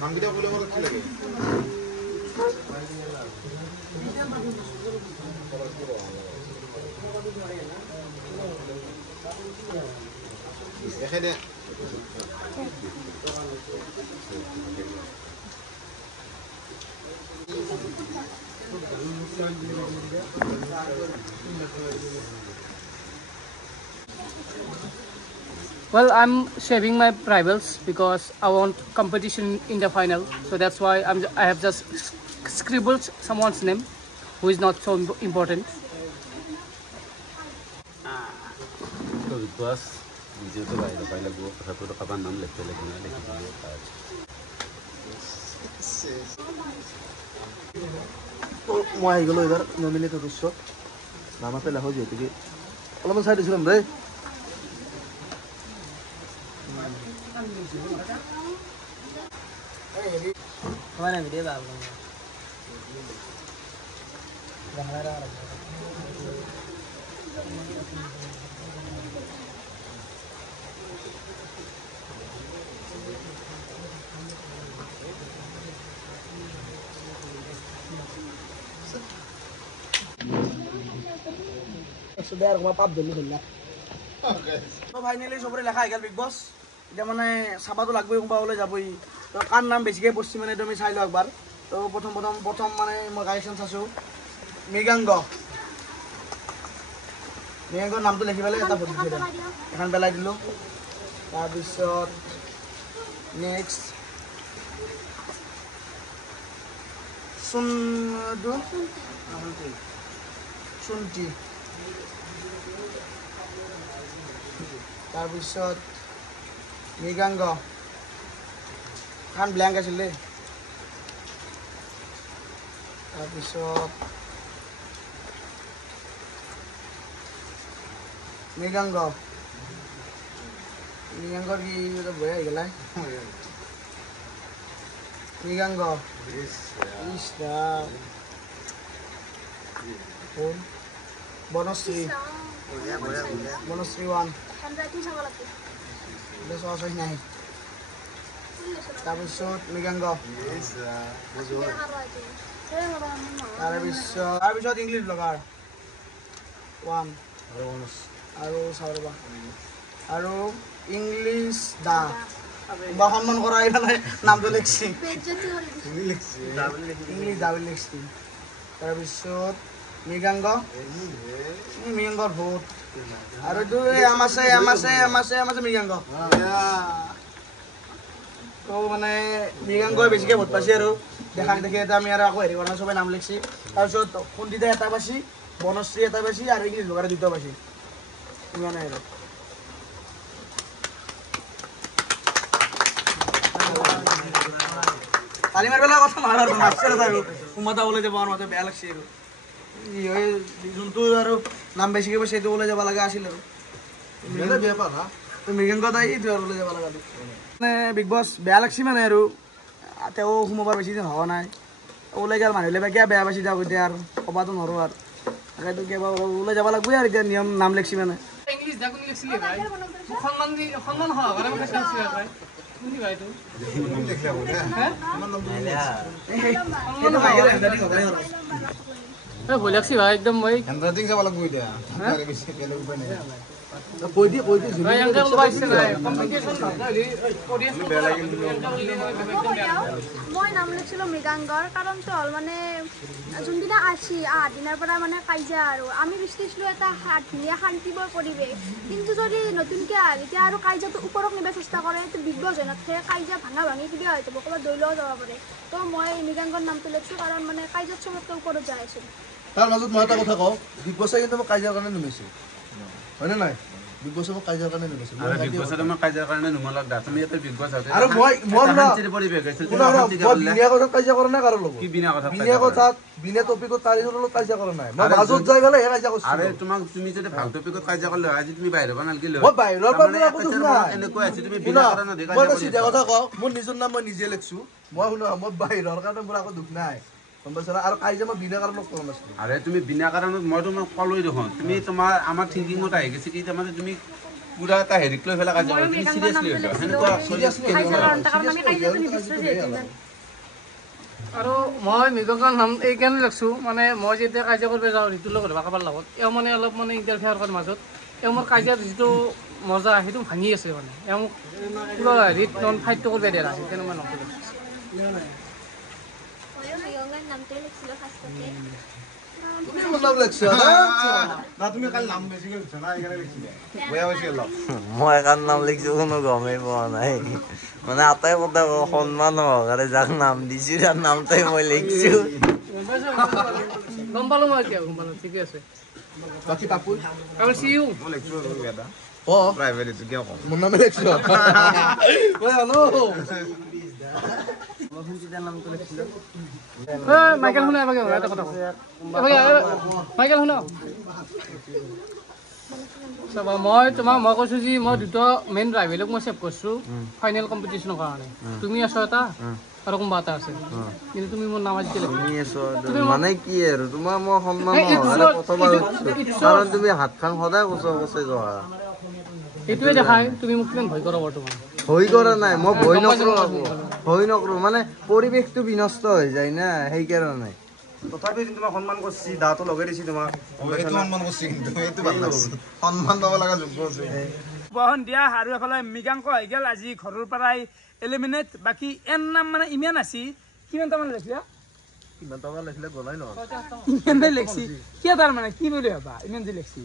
নামকেইটা ক'লে মোৰ কি লাগে এখানে Well, I'm saving my rivals because I want competition in the final. So that's why I have just scribbled someone's name who is not so important. Bus, নিজেতো বাহিৰ পাই লাগিব তথাপিও কাবাৰ নাম লিখিব লাগিব না লিখি দিব মই আহি গ'লো এইবাৰ নমিনেট সদস্য নাম আছে লেখো যিহেতুকে অলপমান চাই দিছিলোঁ দেই মানে ভিডিঅ' ভাল ফাইনেলি চবৰে লেখা হৈ গ'ল বিগ বছ এতিয়া মানে চাবাতো লাগবই কোনোবা যাবই তো কাৰ নাম বেছিকৈ পঢ়ছি মানে তুমি চাই লোৱা একবাৰ তো প্ৰথম মানে মই কালেকশ্যন চাইছোঁ মৃগাংগৰ নামটো লিখি পেলাই এটা ভোট দিছোঁ এখন পেলাই দিলোঁ তাৰপিছত নেক্সট চুন্তি তাৰপিছত মৃগাংগ এখন ব্লেংক আছিল দেই তাৰপিছত মৃগাংগৰ কি বঢ়িয়া হৈ গ'লা মৃগাংগ বনশ্ৰী 1 নাই তাৰপিছত মৃগাংগ তাৰপিছত ইংলিছ ব্লগাৰ 1 আৰু চাবা আৰু ইংলিছ দা বা সন্মান কৰা এইফালে নামটো লিখছি ইংলিছ দা বুলি লিখছি তাৰপিছত মৃগাংগৰ ভোট আৰু এইটো এম আছে মৃগাংগ তো মানে মৃগাংগই বেছিকৈ ভোট পাইছে আৰু দেখাক দেখি এটা আমি আৰু আকৌ হেৰি কৰা চবেই নাম লিখছি তাৰপিছত সন্দিতা এটা পাইছি বনশ্ৰী এটা পাইছি আৰু ইংলিছ ব্লগাৰে 2টা পাইছি ইমানেই আৰু তালি মাৰিবলৈ কথা নহয় আৰু মাছৰ আৰু সোমাতা ওলাই যাব আৰু মতে বেয়া লাগছে আৰু যোনটো আৰু নাম বেছিকৈ পাইছে সেইটো ওলাই যাব লগা আছিল আৰু মৃগাংগ তাই এইটো আৰু ওলাই যাব লগা মানে বিগ বছ বেয়া লাগছি মানে আৰু তেওঁ সোমাবৰ বেছি দিন হোৱা নাই ওলাই গ'ল মানুহবিলাক বা কিয় বেয়া পাইছে যাওক এতিয়া আৰু ক'বাতো নোৱাৰোঁ আৰু তাকেতো কিবা ওলাই যাব লাগিবই আৰু এতিয়া নিয়ম নাম লিখছি মানে ইংলিছ দা কোনে লিখছিলে ভাই সন্মান সহকাৰে মোক লিখছিলে ভাই কোনে ভাই তো ভয় লাগছি ভাই একদম মই হেণ্ডৰাইটিং চাব লাগিব এতিয়া মই নাম লিখিছিলোঁ মৃগাংগৰ কাৰণটো হ'ল মানে যোনদিনা আহাৰ দিনাৰ পৰা মানে কাজিয়া আৰু আমি বিচাৰিছিলোঁ এটা ধুনীয়া শান্তিময় পৰিৱেশ কিন্তু যদি নতুনকৈ এতিয়া আৰু কাজিয়াটো ওপৰত নিব চেষ্টা কৰে তো বিগ বছ জনতকৈ কাজিয়া ভাঙি কিবা হৈ যাব ক'ৰবাত দৈ লও যাব পাৰে তো মই মৃগাংগৰ নামটো লিখিছোঁ কাৰণ মানে কাজিয়াত চবতকৈ ওপৰত যাই আছিলোঁ তাৰ মাজত মই এটা কথা কওঁ বিগ বছে কিন্তু মই কাজিয়াৰ কাৰণে নুমিছোঁ হয়নে নাই বিগ বছে মোক কাজিয়াৰ কাৰণে নুমিছোঁ বিগ বছে মই কাজিয়াৰ কাৰণে নুমলাক দা তুমি এটা বিগ বছ আৰু মই পৰিৱেশ বিনা কথাত কাজিয়া কৰা নাই কাৰো লগত কি বিনা কথা বিনা কথাত বিনা টপিকত তাৰিৰ লগত কাজিয়া কৰা নাই মই মাজত যাই গ'লে হে কাজিয়া কৰিছোঁ আৰে তোমাক তুমি যদি ভাল টপিকত কাজিয়া কৰিলে আজি তুমি বাহিৰৰ পৰা নালগিলে মই বাহিৰৰ পৰা একো দুখ নাই এনেকুৱা আছে তুমি বিনা কাৰণত মই চিধা কথা কওঁ মোৰ নিজৰ নাম মই নিজে লিখিছোঁ মই শুনো মই বাহিৰৰ কাৰণে মোৰ একো দুখ নাই আৰু কাজিয়া মই বিনা কাৰণত কৰা নাছিলোঁ আৰে তুমি বিনা কাৰণত মই তোমাক ক'লোৱেই দেখোন তুমি তোমাৰ আমাৰ থিংকিঙত আহি গৈছে কি তাৰমানে তুমি পুৰা এটা হেৰিক লৈ পেলাই কাজিয়া কৰা তুমি চিৰিয়াছলি হৈছা সেনেকুৱা আৰু মই মৃগাংগৰ নাম এইকাৰণে লিখিছোঁ মানে মই যেতিয়া কাজিয়া কৰিব যাওঁ ঋতুৰ লগত বা কাৰোবাৰ লগত এওঁ মানে অলপ মানে ইণ্টাৰফেয়াৰ কৰাৰ মাজত এওঁ মোৰ কাজিয়াৰ যিটো মজা সেইটো ভাঙি আছে মানে এওঁ কিবা হেৰিত নন ফাইটটো কৰিব দিয়া নাই সেইকাৰণে মই নামটো লিখিছোঁ মই এখন নাম লিখিছো কোনো গমেই পোৱা নাই মানে আটাই কথা সন্মান সহকাৰে যাক নাম দিছো তাৰ নামটাই মই লিখিছো গম পালোঁ মই এতিয়া গম পালোঁ ঠিকে আছে বাকী পাপুল চিউ মোৰ নামে লিখিছো মাইকেল শুনা এটা কথা মাইকেল শুনা চাবা মই কৈছোঁ যে মই 2টা মেইন ৰাইভেলক মই ছেভ কৰিছোঁ ফাইনেল কম্পিটিশ্যনৰ কাৰণে তুমি আছো এটা আৰু কোনোবা এটা আছে কিন্তু তুমি মোৰ নাম আজি মানে কি আৰু তোমাৰ মই সন্মান কাৰণ তুমি হাতখন সদায় কচে যোৱা এইটোৱে দেখাই তুমি মোক কিমান ভয় কৰা বৰ্তমান ভয় কৰা নাই মই ভয় নকৰো মানে পৰিৱেশটো বিনষ্ট হৈ যায় না সেইকাৰণে তথাপি তোমাক সন্মান কৰিছি দাঁতো লগাই দিছি তোমাক সন্মান কৰিছি কিন্তু এইটো ভাল লাগছে সন্মান পাব লগা যোগ্য আছে বহন দিয়া আৰু এফালে মৃগাংক হৈ গেল আজি ঘৰৰ পৰাই এলিমিনেট বাকি এন নাম মানে ইমান আছি কিমান টামান লেখলা কিমান টকা লেখিলে গলাই নহয় ইমান লেখছি কি তাৰ মানে কি বুলি ভাবা ইমান যে লেখছি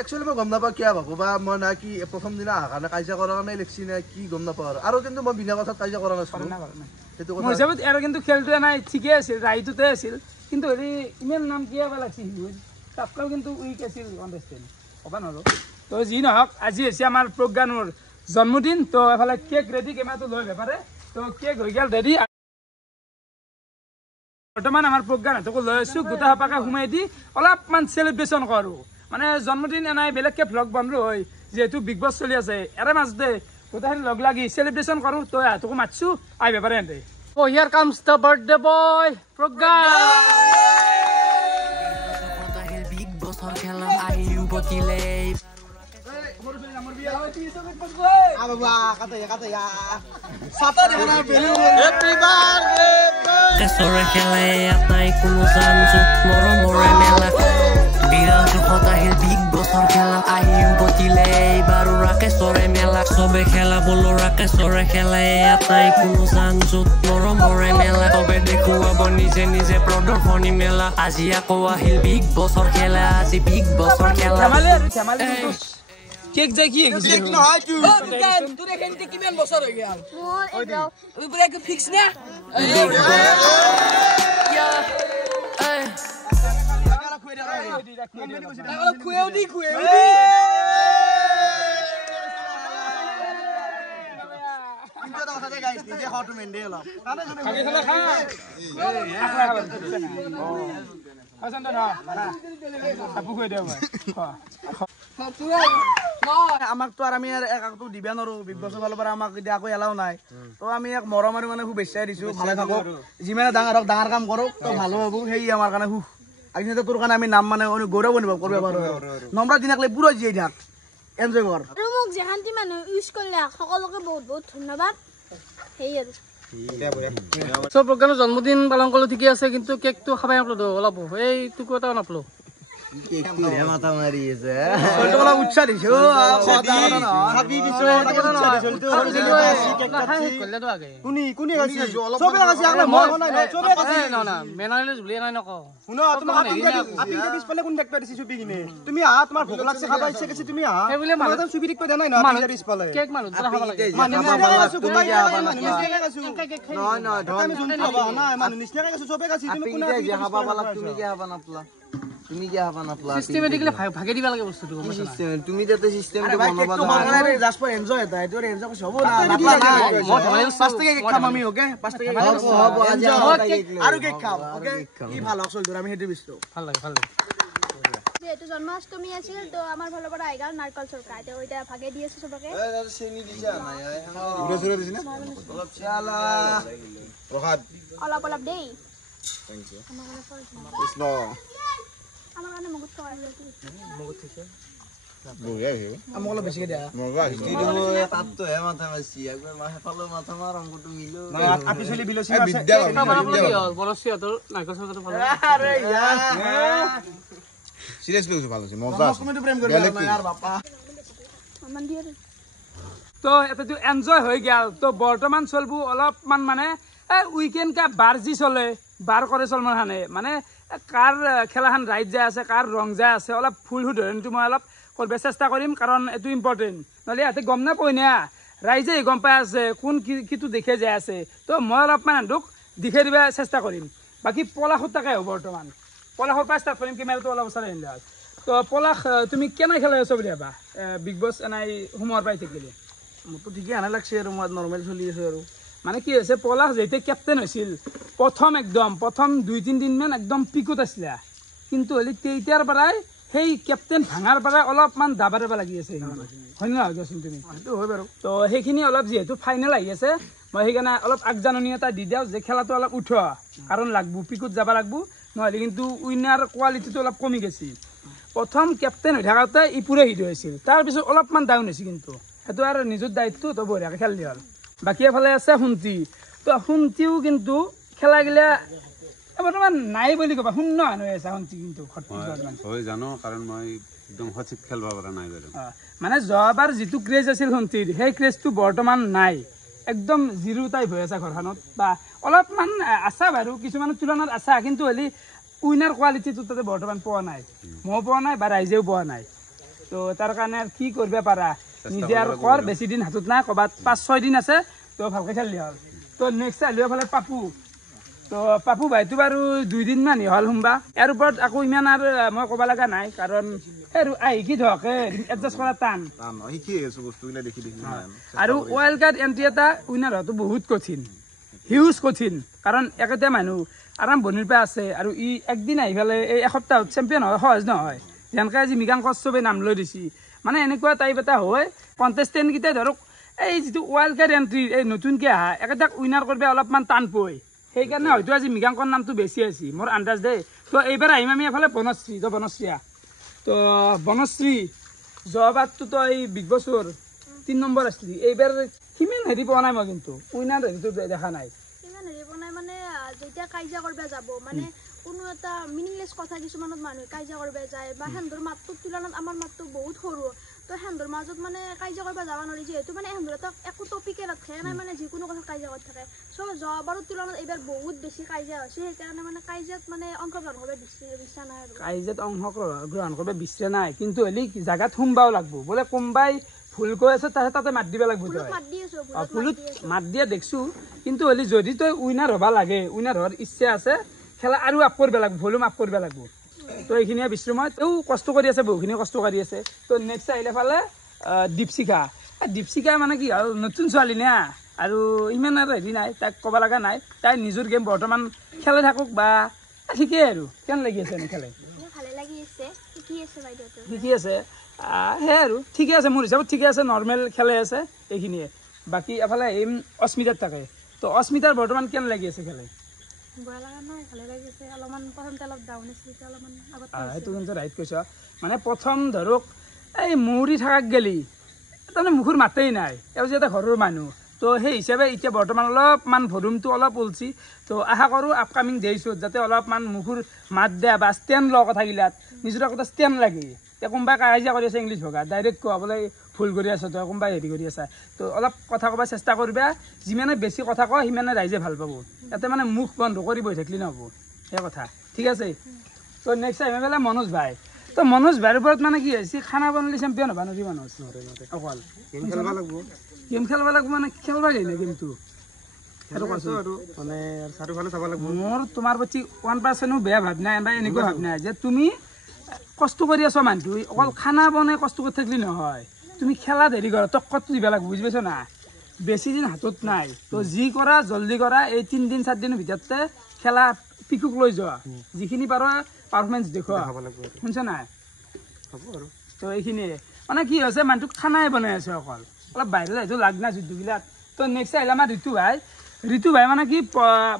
একচুৱেলি মই গম নাপাওঁ কিয় ভাবো বা মই না কি প্ৰথম দিনা অহা কাৰণে কাজিয়া কৰাৰ কাৰণে লেখছি নে কি গম নাপাওঁ আৰু কিন্তু মই বিনা কথাত কাজিয়া কৰা নাছিলোঁ সেইটো কথা হিচাপত আৰু কিন্তু খেলটো নাই ঠিকে আছিল ৰাইটোতে আছিল কিন্তু হেৰি ইমান নাম কিয় বা লাগছি তাপকাল কিন্তু উইক আছিল আণ্ডাৰষ্টেণ্ড ক'ব নোৱাৰোঁ তো যি নহওক আজি হৈছে আমাৰ প্ৰজ্ঞানৰ জন্মদিন তো এফালে কেক ৰেডি কেমেৰাটো লৈ বেপাৰে তো কেক হৈ গ'ল ৰেডি বৰ্তমান আমাৰ প্ৰজ্ঞানহঁতকো লৈ আছোঁ গোটা সপাকে সোমাই দি অলপমান চেলিব্ৰেশ্যন কৰোঁ মানে জন্মদিন এনাই বেলেগকৈ ভ্লগ বন্ধ হয় যিহেতু বিগ বছ চলি আছে এৰে মাজতে গোটেইখিনি লগ লাগি চেলিব্ৰেশ্যন কৰোঁ তো ইহঁতকো মাতিছোঁ আহি বেপাৰে এনে Oh, here comes the birthday boy, Progga! Big boss or খেলা আইউ বকিলে কেশৰে খেলে আটাই কোনো জানজুত মৰমৰে মেলা বিৰাট জোখত আহিল বিগ বছৰ খেলা আইউ বকিলে বাৰু ৰাকেশৰে মেলা চবে খেলা বোলো ৰাকেশৰে খেলে আটাই কোনো জানজুত মৰমৰে মেলা চবে দেখুৱাব নিজে নিজে প্ৰদৰ্শনী মেলা আজি আকৌ আহিল বিগ বছৰ খেলা আজি বিগ বছৰ খেলা কেক যাই কি কেক নহয় তুই তোৰ এখানতে কিমান বছৰ হৈ গেল ওই পুরা কি ফিক্স না খুয়েও দি কিন্তু কথা দে গাইস নিজে হট মেন্ডে হলো খালি খালি খা আছেন না আপু কই দেব আমাক তো আর আমি আর একাকটো দিবা নৰো বিগ বছৰ ফালৰ পৰা আমাক এতিয়া আকৌ এলাও নাই তো আমি এক মৰম আৰু মানে শুভেচ্ছা দিছো ভালে থাকক যিমানে ডাঙৰ কাম কৰক তো ভালো হ'ব সেই আমাৰ কাৰণে হু আগতে তোৰ কাৰণে আমি নাম মানে গৌৰৱ অনুভৱ কৰিব পাৰো নম্বৰ দিনকলে পুৰো জিয়াই থাক এনজয় কৰ আৰু মোক যেখানটি মানুহ ইউজ কৰিলে সকলোকে বহুত বহুত ধন্যবাদ সেই আৰু So, Proggaনৰ জন্মদিন পালন কৰিলো ঠিকে আছে কিন্তু কেকটো খাবাই নাপলো অলপ এই টুকু এটা নাপলো কেকটো হে মাথা মাৰি আছে অলপ উৎসাহ দিছো কোনি চবে আছে আগলে মই নাই চবে আছে না মেনাইলে জুলি নাই নক শুনো তোমাক আপি পিছফালে কোন দেখবা দিছি চুপি কিনে তুমি আ তোমাৰ ভোক লাগছে খাবা ইচ্ছা কৰিছে তুমি আ সেইবুলি মানুহ চুপি দিক পাই নাই না আপি পিছফালে কেক মানুহ খাব লাগে নহয় আমি শুনি খাবা না মানুহ নিশ্চয় কৈছো চবে কাছি তুমি কোন আপি খাবা পালা তুমি কি খাবা নাপলা তুমি কি খাবা নাপলা সিস্টেমেটিক্যালি ভাগে দিবা লাগে বস্তুটো তুমি যাতে সিস্টেমটো বনাবা আরে জাস্ট ফর এনজয় এটা এটো এনজয় করছ হ'ব না নাপলা না মই ধমালি 5 টাকা কেক খাম আমি ওকে 5 টাকা হ'ব আজি আৰু কেক খাম ওকে কি ভালো চল ধৰ আমি হেতু বিস্তো ভাল লাগে যেহেতু জন্মাষ্টমী আছিল তো আমাৰ ফালৰ পৰা আইগাল নাৰকল চৰকাৰ এতিয়া ওইটা ভাগে দি আছে সবকে চেনি দিছা নাই উৰে চুৰে দিছ না অলপ চালা প্ৰসাদ অলপ দেই থ্যাংক ইউ আমাৰ কৃষ্ণ আমাৰ কাৰণে মগুত খোৱা বঢ়িয়া হে আমাক অলপ বেছিকে দিয়া মজা তাততো হে মাথা মাৰছি একবাৰ হেফালো মাথা মাৰ অংকটো মিলো আপি চলি বিলছি বিদ্যা বৰছিয়াতৰ নাৰকল চৰকাৰটো ভাল আৰে ইয়াৰ সিরিয়াসলি ভালো আছে মজা আছে তুমি প্রেম করবে না यार বাপা মান দিয়ে তো এটাতো এনজয় হৈ গেল তো বৰ্তমান চলবো অলপমান মানে উইকেণ্ড কা বাৰ যি চলে বাৰ কৰে চলমান খানে মানে কাৰ খেলাখান ৰাইট যায় আছে কাৰ ৰং যায় আছে অলপ ফুল উদাহৰণটো মই অলপ কৰিব চেষ্টা কৰিম কাৰণ এইটো ইম্পৰ্টেণ্ট নহ'লে ইয়াতে গম নাপায় না ৰাইজে গম পাই আছে কোন কিটো দেখে যায় আছে তো মই অলপমান দুখ দেখে দিব চেষ্টা কৰিম বাকী পলাশত তাকে হ'ব বৰ্তমান পলাশৰ পৰা ষ্টাৰ্ট কৰিম কেমেৰাটো অলপ ওচৰত আনিলে তো পলাশ তুমি কেনে খেলাই আছ বুলি ভাবা বিগ বছ এনাই সোমোৱাৰ পাই থাকিলে মোৰতো ঠিকে আনা লাগছে আৰু মই নৰ্মেল চলি আছে আৰু মানে কি হৈছে পলাশ যেতিয়া কেপ্টেইন হৈছিল প্ৰথম 2-3 দিনমান একদম পিকত আছিলে কিন্তু হ'লে তেতিয়াৰ পৰাই সেই কেপ্টেইন ভাঙাৰ পৰা অলপমান দাবাৰ লাগি আছে হয় নহয় কোৱাচোন তুমি সেইটো হয় বাৰু তো সেইখিনি অলপ যিহেতু ফাইনেল আহি আছে মই সেইকাৰণে অলপ আগজাননী এটা দি দিওঁ যে খেলাটো অলপ উঠোৱা কাৰণ লাগব পিকুত যাব লাগব নহ'লে কিন্তু উইনাৰ কোৱালিটিটো অলপ কমি গৈছে প্ৰথম কেপ্টেইন হৈ থাকোঁতে ইপুৰে হিট হৈছিল তাৰপিছত অলপমান ডাউন হৈছে কিন্তু সেইটো আৰু নিজৰ দায়িত্ব তো বঢ়িয়াকৈ খেলি হ'ল বাকী এফালে আছে সোণটি তো সোণটিও কিন্তু খেলা গিলা বৰ্তমান নাই বুলি ক'বা শূন্য হৈ আছে সোণটি কিন্তু হয় জানো কাৰণ মই একদম সঠিক খেলিব পৰা নাই বাৰু মানে যোৱাবাৰ যিটো ক্ৰেজ আছিল সোণটিৰ সেই ক্ৰেজটো বৰ্তমান নাই একদম জিৰো টাইপ হৈ আছে ঘৰখনত বা অলপমান আছা বাৰু কিছুমানৰ তুলনাত আছা কিন্তু হ'লে উইনাৰ কোৱালিটিটো তাতে বৰ্তমান পোৱা নাই মই পোৱা নাই বা ৰাইজেও পোৱা নাই তো তাৰ কাৰণে কি কৰিব পাৰা নিজে আৰু কৰ বেছি দিন হাতত নাই ক'ৰবাত 5-6 দিন আছে তো ভালকৈ খেলিলে হ'ল তো নেক্সট আহিলোঁ এফালে পাপু তো পাপু ভাইটো বাৰু 2 দিনমান হ'ল সোমবা ইয়াৰ ওপৰত আকৌ ইমান আৰু মই ক'ব লগা নাই কাৰণ আৰু আহি কি ধৰকে এডজাষ্ট কৰা টান আৰু ৱাইল্ড কাৰ্ড এণ্ট্ৰি এটা উইনাৰ হোৱাটো বহুত কঠিন হিউজ কঠিন কাৰণ একেটা মানুহ আৰম্ভণিৰ পৰা আছে আৰু ই একদিন আহি পেলাই এই এসপ্তাহত চেম্পিয়ন হয় সহজ নহয় যেনেকৈ আজি মৃগাংক চবেই নাম লৈ দিছে মানে এনেকুৱা টাইপ এটা হয় কণ্টেষ্টেণ্টকেইটাই ধৰক এই যিটো ৱাইল্ড কাৰ্ড এণ্ট্ৰি এই নতুনকৈ অহা একেটাক উইনাৰ কৰিব অলপমান টান পয় সেইকাৰণে হয়তো আজি মৃগাংকৰ নামটো বেছি আছে মোৰ আন্দাজ দেই তো এইবাৰ আহিম আমি এফালে বনশ্ৰী তো বনশ্ৰীয়া তো বনশ্ৰী যোৱাবাৰটোতো এই বিগ বছৰ 3 নম্বৰ আছিলি এইবাৰ সিমান হেৰি পোৱা নাই মই কিন্তু উইনাৰ হেৰিটো দেখা নাই ইমান হেৰি পোৱা নাই মানে যেতিয়া কাজিয়া কৰিব যাব মানে কোনো এটা মিনিংলেছ কথা কিছুমানত মানুহে কাজিয়া কৰিব যায় বা হেন্দৰ মাতটোৰ তুলনাত আমাৰ মাতটো বহুত সৰু তো হেন্দৰ মাজত মানে কাজিয়া কৰিব যাব নোৱাৰি যিহেতু মানে হেন্দৰ এটা একো টপিকে নাথাকে নাই মানে যিকোনো কথা কাজিয়া কৰি থাকে চ' যোৱাবাৰৰ তুলনাত এইবাৰ বহুত বেছি কাজিয়া হৈছে সেইকাৰণে মানে কাজিয়াত মানে অংশগ্ৰহণ কৰিব বিচৰা নাই আৰু কাজিয়াত অংশগ্ৰহণ কৰিব বিচৰা নাই কিন্তু হ'লে জাগাত সোমবাও লাগব বোলে কোনোবাই ভুল কৈ আছে তাতে মাত দিব লাগিব ভুলত মাত দিয়া দেখছোঁ কিন্তু হ'লে যদি তই উইনাৰ হ'ব লাগে উইনাৰ হোৱাৰ ইচ্ছা আছে খেলা আৰু আপ কৰিব লাগিব ভলিউম আপ কৰিব লাগিব তো এইখিনিয়ে বিচৰোঁ মই তেওঁ কষ্ট কৰি আছে বহুখিনি কষ্ট কৰি আছে তো নেক্সট আহিলে ফালে দীপশিখা মানে কি আৰু নতুন ছোৱালী না আৰু ইমান আৰু হেৰি নাই তাক ক'ব লগা নাই তাই নিজৰ গেম বৰ্তমান খেলে থাকক বা ঠিকেই আৰু কেনে লাগি আছে খেলে শিকি আছে সেই আৰু ঠিকে আছে মোৰ হিচাপত ঠিকে আছে নৰ্মেল খেলে আছে এইখিনিয়ে বাকী এফালে আহিম অস্মিতাৰ থাকে তো অস্মিতাৰ বৰ্তমান কেনে লাগি আছে খেলে সেইটো কিন্তু ৰাইট কৈছ মানে প্ৰথম ধৰক এই মৌৰি থাকাক গেলি তাৰমানে মুখৰ মাতেই নাই এওঁ যে এটা ঘৰৰ মানুহ তো সেই হিচাপে এতিয়া বৰ্তমান অলপমান ভলিউমটো অলপ ওলছি তো আশা কৰোঁ আপকামিং ডেইছত যাতে অলপমান মুখৰ মাত দিয়া বা ষ্টেণ্ড লোৱা কথাগিলাত নিজৰ একোটা ষ্টেণ্ড লাগে এতিয়া কোনোবাই কাজিয়া কৰি আছে ইংলিছ ভগা ডাইৰেক্ট কোৱাবলৈ ভুল কৰি আছ তই কোনোবাই হেৰি কৰি আছা তো অলপ কথা ক'ব চেষ্টা কৰিবা যিমানে বেছি কথা কয় সিমানে ৰাইজে ভাল পাব ইয়াতে মানে মুখ বন্ধ কৰি বহি থাকিলে নহ'ব সেই কথা ঠিক আছে তো নেক্সট আহিম পেলাই মনোজ ভাই তো মনোজ ভাইৰ ওপৰত মানে কি হৈছে খানা বনালে চেম্পিয়ন হ'ব নোৱাৰি মনোজ অকল গেম খেলিব লাগিব মানে খেলিব যায় গেমটো সেইটো কৈছোঁ মানে চাৰিওফালে চাব লাগিব মোৰ তোমাৰ প্ৰতি 1% বেয়া ভাৱ নাই বা এনেকুৱা ভাৱ নাই যে তুমি কষ্ট কৰি আছ মানুহটো অকল খানা বনাই কষ্ট কৰি থাকিলে নহয় তুমি খেলাত হেৰি কৰা টক্কৰটো দিব লাগিব বুজি পাইছ না বেছি দিন হাতত নাই তো যি কৰা জলদি কৰা এই 3 দিন 4 দিনৰ ভিতৰতে খেলা পিকুক লৈ যোৱা যিখিনি পাৰ পাৰফৰ্মেঞ্চ দেখুওৱা শুনছ নাই হ'ব আৰু তো এইখিনিয়ে মানে কি হৈছে মানুহটোক খানাই বনাই আছে অকল অলপ বাহিৰত হয়তো লাগ না যুদ্ধবিলাক তো নেক্সট আহিলে আমাৰ ঋতু ভাই মানে কি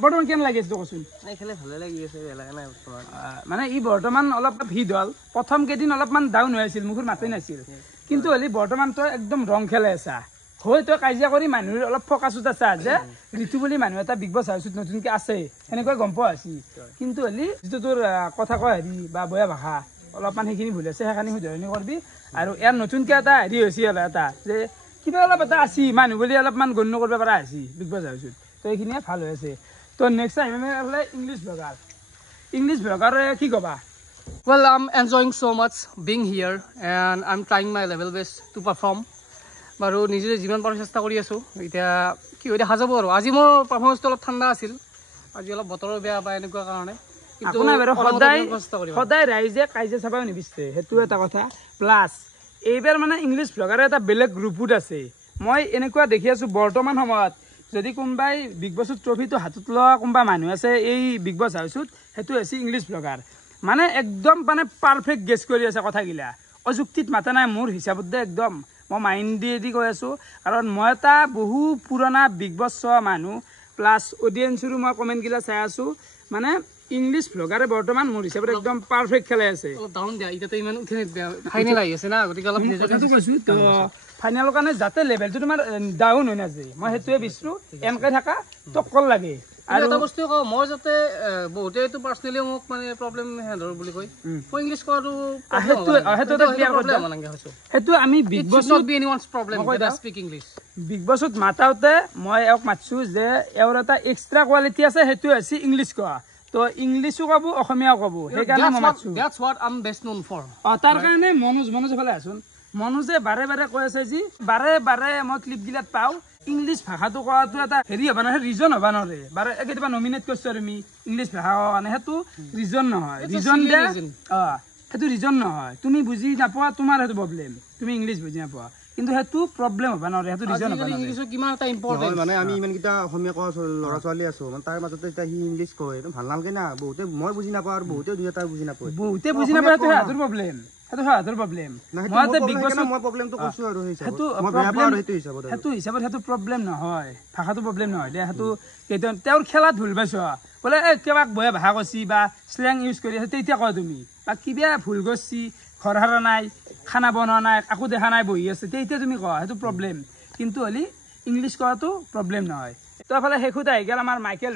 বৰ্তমান কেনে লাগি আছে কচোন খেলে ভালে লাগি আছে বেয়া লগা নাই বৰ্তমান মানে ই বৰ্তমান অলপ হিট হ'ল প্ৰথম কেইদিন অলপমান ডাউন হৈ আছিল মুখৰ মাতেই নাছিল কিন্তু হ'লে বৰ্তমান তই একদম ৰং খেলে আছা হয় তই কাজিয়া কৰি মানুহৰ অলপ ফকাছত আছা যে ঋতু বুলি মানুহ এটা বিগ বছ হাউচত নতুনকৈ আছে সেনেকৈ গম পোৱা আছিল কিন্তু হ'লে যিটো তোৰ কথা কয় হেৰি বা বয়া ভাষা অলপমান সেইখিনি ভুল আছে সেইখিনি শুধৰণি কৰিবি আৰু ইয়াৰ নতুনকৈ এটা হেৰি হৈছে এটা যে কিবা অলপ এটা আছে মানুহ বুলি অলপমান গণ্য কৰিব পৰা হৈছে বিগ বছ হাউচত তো এইখিনিয়ে ভাল হৈ আছে তো নেক্সট আহিম এইফালে ইংলিছ ব্লগাৰে কি ক'বা Well, I'm enjoying so much being here and I'm trying my level best to perform. বাৰু নিজে যিমান পাৰোঁ চেষ্টা কৰি আছোঁ এতিয়া কি হয় দেখা যাব আৰু আজি মোৰ পাৰফৰ্মেঞ্চটো অলপ ঠাণ্ডা আছিল আজি অলপ বতৰৰ বেয়া বা এনেকুৱা কাৰণে কিন্তু সদায় ৰাইজে কাজিয়া চাব নিবিচাৰে সেইটো এটা কথা প্লাছ এইবাৰ মানে ইংলিছ ব্লগাৰে এটা বেলেগ গ্ৰুপত আছে মই এনেকুৱা দেখি আছোঁ বৰ্তমান সময়ত যদি কোনোবাই বিগ বছৰ ট্ৰফিটো হাতত লোৱা কোনোবা মানুহ আছে এই বিগ বছ হাউচত সেইটো হৈছে ইংলিছ ব্লগাৰ মানে একদম মানে পাৰফেক্ট গেছ কৰি আছে কথাগিলা অযুক্তিত মাতা নাই মোৰ হিচাপত দে একদম মই মাইণ্ড দি কৈ আছোঁ কাৰণ মই এটা বহু পুৰণা বিগ বছ চোৱা মানুহ প্লাছ অডিয়েঞ্চৰো মই কমেণ্টগিলা চাই আছোঁ মানে ইংলিছ ভ্লগাৰে বৰ্তমান মোৰ হিচাপত একদম পাৰফেক্ট খেলাই আছে ডাউন দিয়া এতিয়াতো ইমান ফাইনেল আহি আছে না গতিকে অলপ কথাটো কৈছোঁ তো ফাইনেলৰ কাৰণে যাতে লেভেলটো তোমাৰ ডাউন হৈ নাযায় মই সেইটোৱে বিচাৰোঁ এনেকৈ থকা টক্কৰ লাগে আৰু এটা বস্তু কওঁ মই যাতে বহুতে এইটো পাৰ্চনেলি মোক মানে প্ৰব্লেম হেণ্ডৰ বুলি কয় মই ইংলিছ কোৱাটো সেইটো আমি বিগ বছত বি এনিৱানছ প্ৰব্লেম স্পীক ইংলিছ বিগ বছত মাতাওঁতে মই এওঁক মাতিছোঁ যে এওঁৰ এটা এক্সট্ৰা কোৱালিটি আছে সেইটো হৈছে ইংলিছ কোৱা তো ইংলিছো ক'ব অসমীয়াও ক'ব সেইকাৰণে মই মাতিছোঁ তাৰ কাৰণে মনোজ ফালে আছোন মনোজে বাৰে বাৰে কৈ আছে যি বাৰে বাৰে মই ক্লিপগিলাত পাওঁ ইংলিছ ভাষাটো কোৱাটো এটা হেৰি হ'ব নহয় ৰিজন হ'ব নোৱাৰে বাৰে কেতিয়াবা নমিনেট কৰিছোঁ তুমি ইংলিছ ভাষা কোৱাৰ কাৰণে সেইটো ৰিজন নহয় ৰিজন দিয়া সেইটো ৰিজন নহয় তুমি বুজি নাপোৱা তোমাৰ সেইটো প্ৰব্লেম তুমি ইংলিছ বুজি নাপোৱা কিন্তু সেইটো প্ৰব্লেম হ'ব নোৱাৰে সেইটো ৰিজন হ'ব ইংলিছৰ কিমান এটা ইম্পৰ্টেণ্ট মানে আমি ইমানকেইটা অসমীয়া কোৱা ল'ৰা ছোৱালী আছোঁ মানে তাৰ মাজতে এতিয়া সি ইংলিছ কয় ভাল নালাগে না বহুতে মই বুজি নাপাওঁ আৰু বহুতে দুই এটা বুজি নাপায় বহুতে বুজি নাপায় সেইটো সিহঁতৰ প্ৰব্লেম সেইটো সিহঁতৰ প্ৰব্লেম মই বিগ বছ মই প্ৰব্লেমটো কৈছোঁ আৰু সেইটো হিচাপত সেইটো প্ৰব্লেম নহয় ভাষাটো প্ৰব্লেম নহয় দে সেইটো তেওঁৰ খেলাত ভুল পাইছোঁ বোলে এই কিবাক বয়া ভাষা কৈছি বা শ্লেং ইউজ কৰি আছে তেতিয়া কয় তুমি বা কিবা ভুল কৰিছি ঘৰ সাৰা নাই খানা বনোৱা নাই একো দেখা নাই বহি আছে তেতিয়া তুমি কোৱা সেইটো প্ৰব্লেম কিন্তু হ'লে ইংলিছ কোৱাটো প্ৰব্লেম নহয় তো এফালে শেষত আহি গ'ল আমাৰ মাইকেল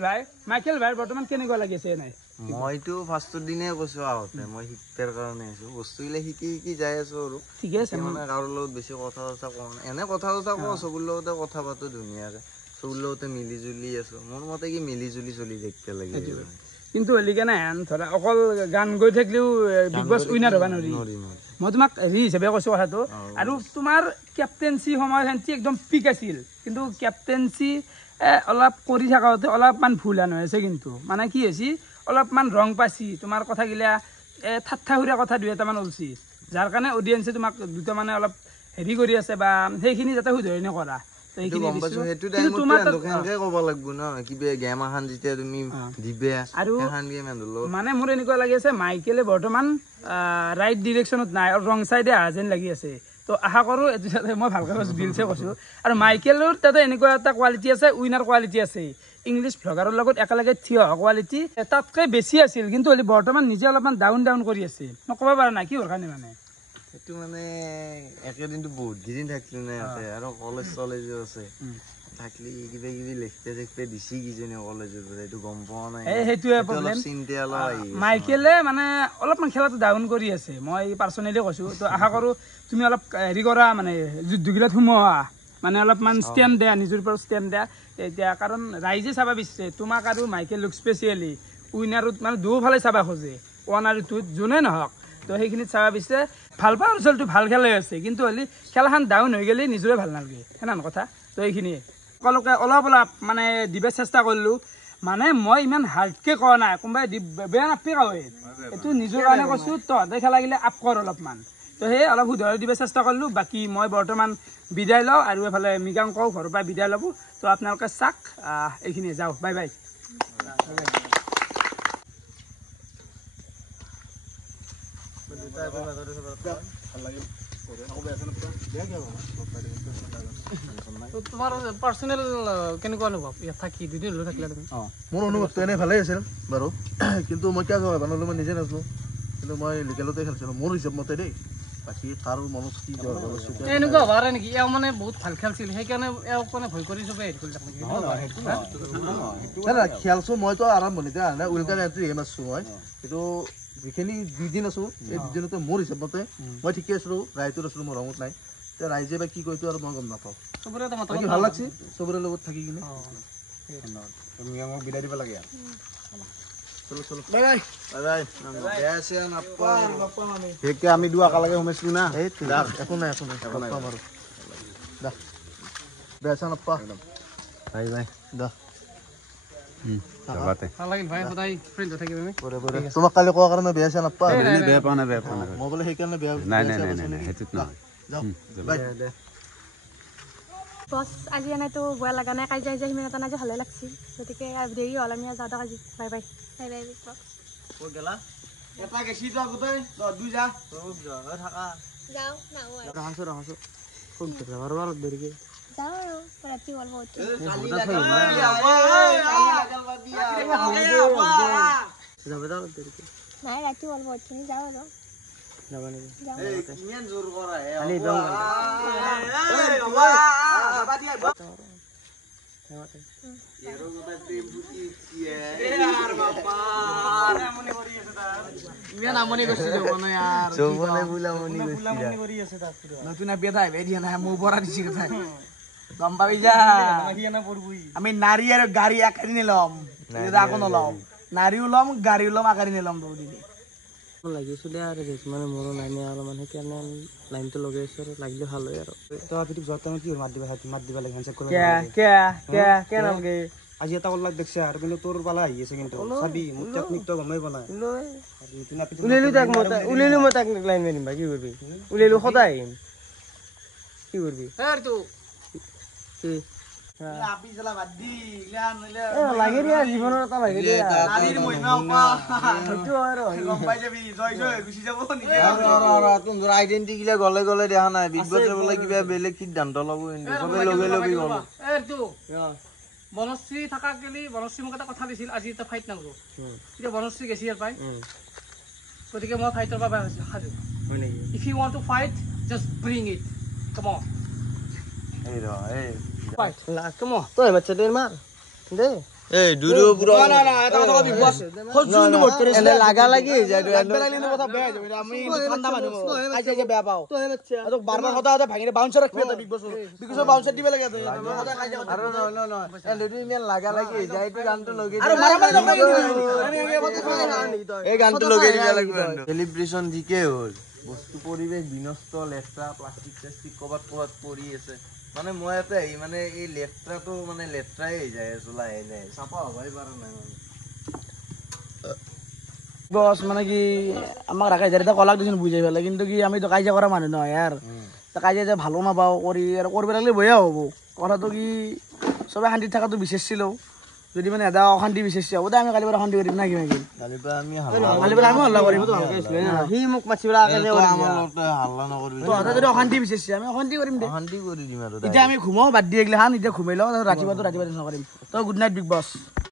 ভাই বৰ্তমান কেনেকুৱা লাগিছে নাই মইতো ফাৰ্ষ্টৰ দিনে কৈছোঁ আগতে মই শিকাৰ কাৰণে আছোঁ বস্তুবিলাক শিকি যাই আছোঁ আৰু ঠিকে আছে মানে কাৰোৰ লগত বেছি কথা চথা কোৱা নাই এনে কথা চথা কওঁ চবৰ লগতে কথা পাতোঁ ধুনীয়াকৈ চবৰ লগতে মিলি জুলি আছোঁ মোৰ মতে কি মিলি জুলি চলি থাকিব লাগে কিন্তু হ'লে কেনে ধৰা অকল গান গৈ থাকিলেও বিগ বছ উইনাৰ হ'ব নোৱাৰি মই তোমাক হেৰি হিচাপে কৈছোঁ কথাটো আৰু তোমাৰ কেপ্টেইনচি সময়খিনি একদম পিক আছিল কিন্তু কেপ্টেইনচি অলপ কৰি থাকোঁতে অলপমান ভুল হৈ আছে কিন্তু মানে কি হৈছে অলপমান ৰং পাইছি তোমাৰ কথাগিলা ঠাট্টাসুৰীয়া কথা দুই এটামান ওলছি যাৰ কাৰণে অডিয়েঞ্চে তোমাক দুটা মানে অলপ হেৰি কৰি আছে বা সেইখিনি যাতে শুধৰণি নকৰা মানে মোৰ এনেকুৱা লাগি আছে মাইকেলে বৰ্তমান ৰাইট ডিৰেকশ্যনত নাই আৰু ৰং চাইডে অহা যেন লাগি আছে তো আশা কৰোঁ এইটো যাতে মই ভালকৈ কৈছোঁ দিলছে কৈছোঁ আৰু মাইকেলৰ তাতে এনেকুৱা এটা কোৱালিটি আছে উইনাৰ কোৱালিটি আছে ইংলিছ ভ্লগাৰৰ লগত একেলগে থিয় হোৱা কোৱালিটি তাতকৈ বেছি আছিল কিন্তু হ'লে বৰ্তমান নিজে অলপমান ডাউন কৰি আছে মই ক'ব পৰা নাই কি হ'ল কাৰণে মানে সেইটো মানে একেদিনটো বহুত কেইদিন থাকিলোঁ না ইয়াতে আৰু কলেজ চলেজো আছে থাকলি কিবা কিবি লিখতে দিছি কিজনী কলেজৰ পৰা এইটো গম পোৱা নাই সেইটোৱে প্ৰব্লেম মাইকেলে মানে অলপমান খেলাটো ডাউন কৰি আছে মই পাৰ্চনেলি কৈছোঁ তো আশা কৰোঁ তুমি অলপ হেৰি কৰা মানে যুদ্ধগিলাত সোমোৱা মানে অলপমান ষ্টেণ্ড দিয়া নিজৰ ওপৰত ষ্টেণ্ড দিয়া এতিয়া কাৰণ ৰাইজে চাব বিচাৰে তোমাক আৰু মাইকেলক স্পেচিয়েলি উইনাৰত মানে দুয়োফালে চাব খোজে ওৱান আৰু টুত যোনে নহওক তো সেইখিনিত চাব বিচাৰে ভাল পাওঁ ৰিজাল্টটো ভাল খেলাই আছে কিন্তু হ'লে খেলাখন ডাউন হৈ গ'লে নিজৰে ভাল নালাগে সেনেহেন কথা তো এইখিনিয়ে সকলোকে অলপ মানে দিব চেষ্টা কৰিলোঁ মানে মই ইমান হাৰ্ডকৈ কোৱা নাই কোনোবাই বেয়া নাপাই কয় এইটো নিজৰ কাৰণে কৈছোঁ তহঁতে খেলাগিলা আপ কৰ অলপমান তো সেই অলপ শুধৰাই দিব চেষ্টা কৰিলোঁ বাকী মই বৰ্তমান বিদায় লওঁ আৰু এফালে মৃগাং কওঁ ঘৰৰ পৰা বিদায় ল'ব তো আপোনালোকে চাওক এইখিনিয়ে যাওঁ বাই বাই তোমাৰ পাৰ্চনেল কেনেকুৱা অনুভৱ ইয়াত থাকি দুদিন হ'লেও থাকিলা তুমি মোৰ অনুভৱটো এনেই ভালেই আছিল বাৰু কিন্তু মই কিয় জানো মই নিজে নাজানো কিন্তু মই লিগেলতে খেলিছিলোঁ মোৰ হিচাপ মতে দেই বাকী কাৰ মনত কি এনেকুৱা হ'ব নেকি এওঁ মানে বহুত ভাল খেলছিল সেইকাৰণে এওঁক মানে ভয় কৰি চবেই হেৰি কৰি খেলছোঁ মইতো আৰম্ভণিতে অহা নাই উইলকাম এণ্ট্ৰি গেম আছোঁ মই কিন্তু যিখিনি দুদিন আছোঁ এই দুদিনতে মোৰ হিচাপ মতে মই ঠিকে আছিলোঁ ৰাইজত আছিলোঁ মোৰ ৰঙত নাই এতিয়া ৰাইজে বা কি কৈছোঁ আৰু মই গম নাপাওঁ বাকী ভাল লাগছে চবৰে লগত থাকি কিনে বিদায় দিব লাগে আমি দুৱা একেলগে সোমাইছিলো না একো নাই বেয়া চেয়া নাপা বাই বাই তোমাক কালি কোৱাৰ কাৰণে বেয়া চেয়া নাপা বেয়া পোৱা নাই মই বোলে সেইকাৰণে বেয়া নাই সেইটোত নহয় বছ আজি এনেইতো বেয়া লগা নাই কাজিয়া সিমান এটা নাই যে ভালে লাগছি গতিকে দেৰি হ'ল আমি যাওঁ আজি বাই বাই এটা গেছি তো গোটেই দুই যা থাকা যাও নাও আৰু ৰহাছো ফোন কৰিবা আৰু অলপ দেৰিকে যাও আৰু ৰাতি অলপ উঠি যাবা অলপ দেৰিকে নাই ৰাতি অলপ উঠি যাও আৰু যাবা নেকি কিমান জোৰ কৰা হে খালি এৰো গোটা প্ৰেম বুটি ইয়ে ইমান আমনি কৰিছে যৌবনে ইয়াৰ যৌবনে বুলামনি কৰি আছে তাত নতুন বিয়া আহিব দিয়া নাই মোৰ পৰা দিছি কথা গম পাবি যা আমি নাৰী আৰু গাড়ী আকাৰি নিলাম আকৌ নলাম নাৰীও ল'ম গাড়ীও ল'ম আকাৰি নিলাম দুদিন লাগিছিলে আৰু মানে মোৰো নাই অলপমান সেইকাৰণে লাইনটো লগাই আছো আৰু লাগিলে ভাল হয় আৰু আজি এটা ওলাক দেখছে আৰু কিন্তু তোৰ পালা আহি আছে কিন্তু চাবি মোৰ টেকনিকটো গমেই পোৱা নাই উলিয়ালো মই তাক লাইন মাৰিম কি কৰিবি উলিয়ালো সদায় আহিম কি কৰিবি লাগে দিয়া জীৱনৰ এটা লাগে আইডেন্টি গিলা গলে গলে দেখা নাই বিগ বছৰ বোলে কিবা বেলেগ সিদ্ধান্ত ল'ব চবে লগে লগে গ'ল বনশ্ৰী থাকা গেলি বনশ্ৰী মোক এটা কথা দিছিল আজি এটা ফাইট নাকৰো এতিয়া বনশ্ৰী গেছি ইয়াৰ পাই গতিকে মই ফাইটৰ পৰা সাজু হয় নেকি if you want to fight just bring it come on এই ৰ এই ফাইট লাষ্ট কাম অন তই বাচ্চা দেৰ মাৰ দে এই দুৰো পুৰা না না এটা কথা বিগ বস হজুন মত কৰিছ এনে লাগা লাগি যায় বেলালিনো কথা বেয়া যাব আমি ঠাণ্ডা মানুহ আইছে যে বেয়া পাও তই বাচ্চা আৰু বাৰবাৰ কথা কথা ভাঙিলে বাউন্সাৰ ৰাখবি এটা বিগ বছৰ বাউন্সাৰ দিব লাগে তই কথা খাই যা আৰু ন এনে ইমান লাগা লাগি যায় এই গানটো লগাই আৰু মাৰামাৰি নকৰি এই গানটো লগাই দিব লাগিব সেলিব্ৰেশন জিকে হ'ল বস্তু পৰিৱেশ বিনষ্ট লেট্ৰা প্লাষ্টিক প্লাষ্টিক কবাত পৰি আছে মানে মই এটা মানে এই লেট্ৰাটো মানে লেট্ৰাই যায় চলাই যায় চাফা হবাই পাৰা নাই মানে বস মানে কি আমাক ৰাখাই যায় এটা কলাক দিছিল বুজাই পেলাই কিন্তু কি আমি তো কাজিয়া কৰা মানুহ নহয় ইয়াৰ কাজিয়া যে ভালো নাপাওঁ কৰি আৰু কৰিব লাগিলে বেয়া হ'ব কথাটো কি চবে শান্তিত থকাটো বিচাৰিছিলোঁ যদি মানে এটা অশান্তি বিচাৰিছে হ'ব দে আমি কালিৰ পৰা শান্তি কৰিম না কিমান কালিৰ পৰা আমি কালিৰ পৰা আমি হল্লা কৰিম সি মোক মাছি পেলাই হাল্লা নকৰিবি তহঁতে যদি অশান্তি বিচাৰিছে আমি অশান্তি কৰিম দে শান্তি কৰি দিম আৰু এতিয়া আমি ঘুমাও বাদ দি এগিলা খান এতিয়া ঘুমাই লওঁ ৰাতিপুৱাটো ৰাতিপুৱা নকৰিম তই গুড নাইট বিগ বছ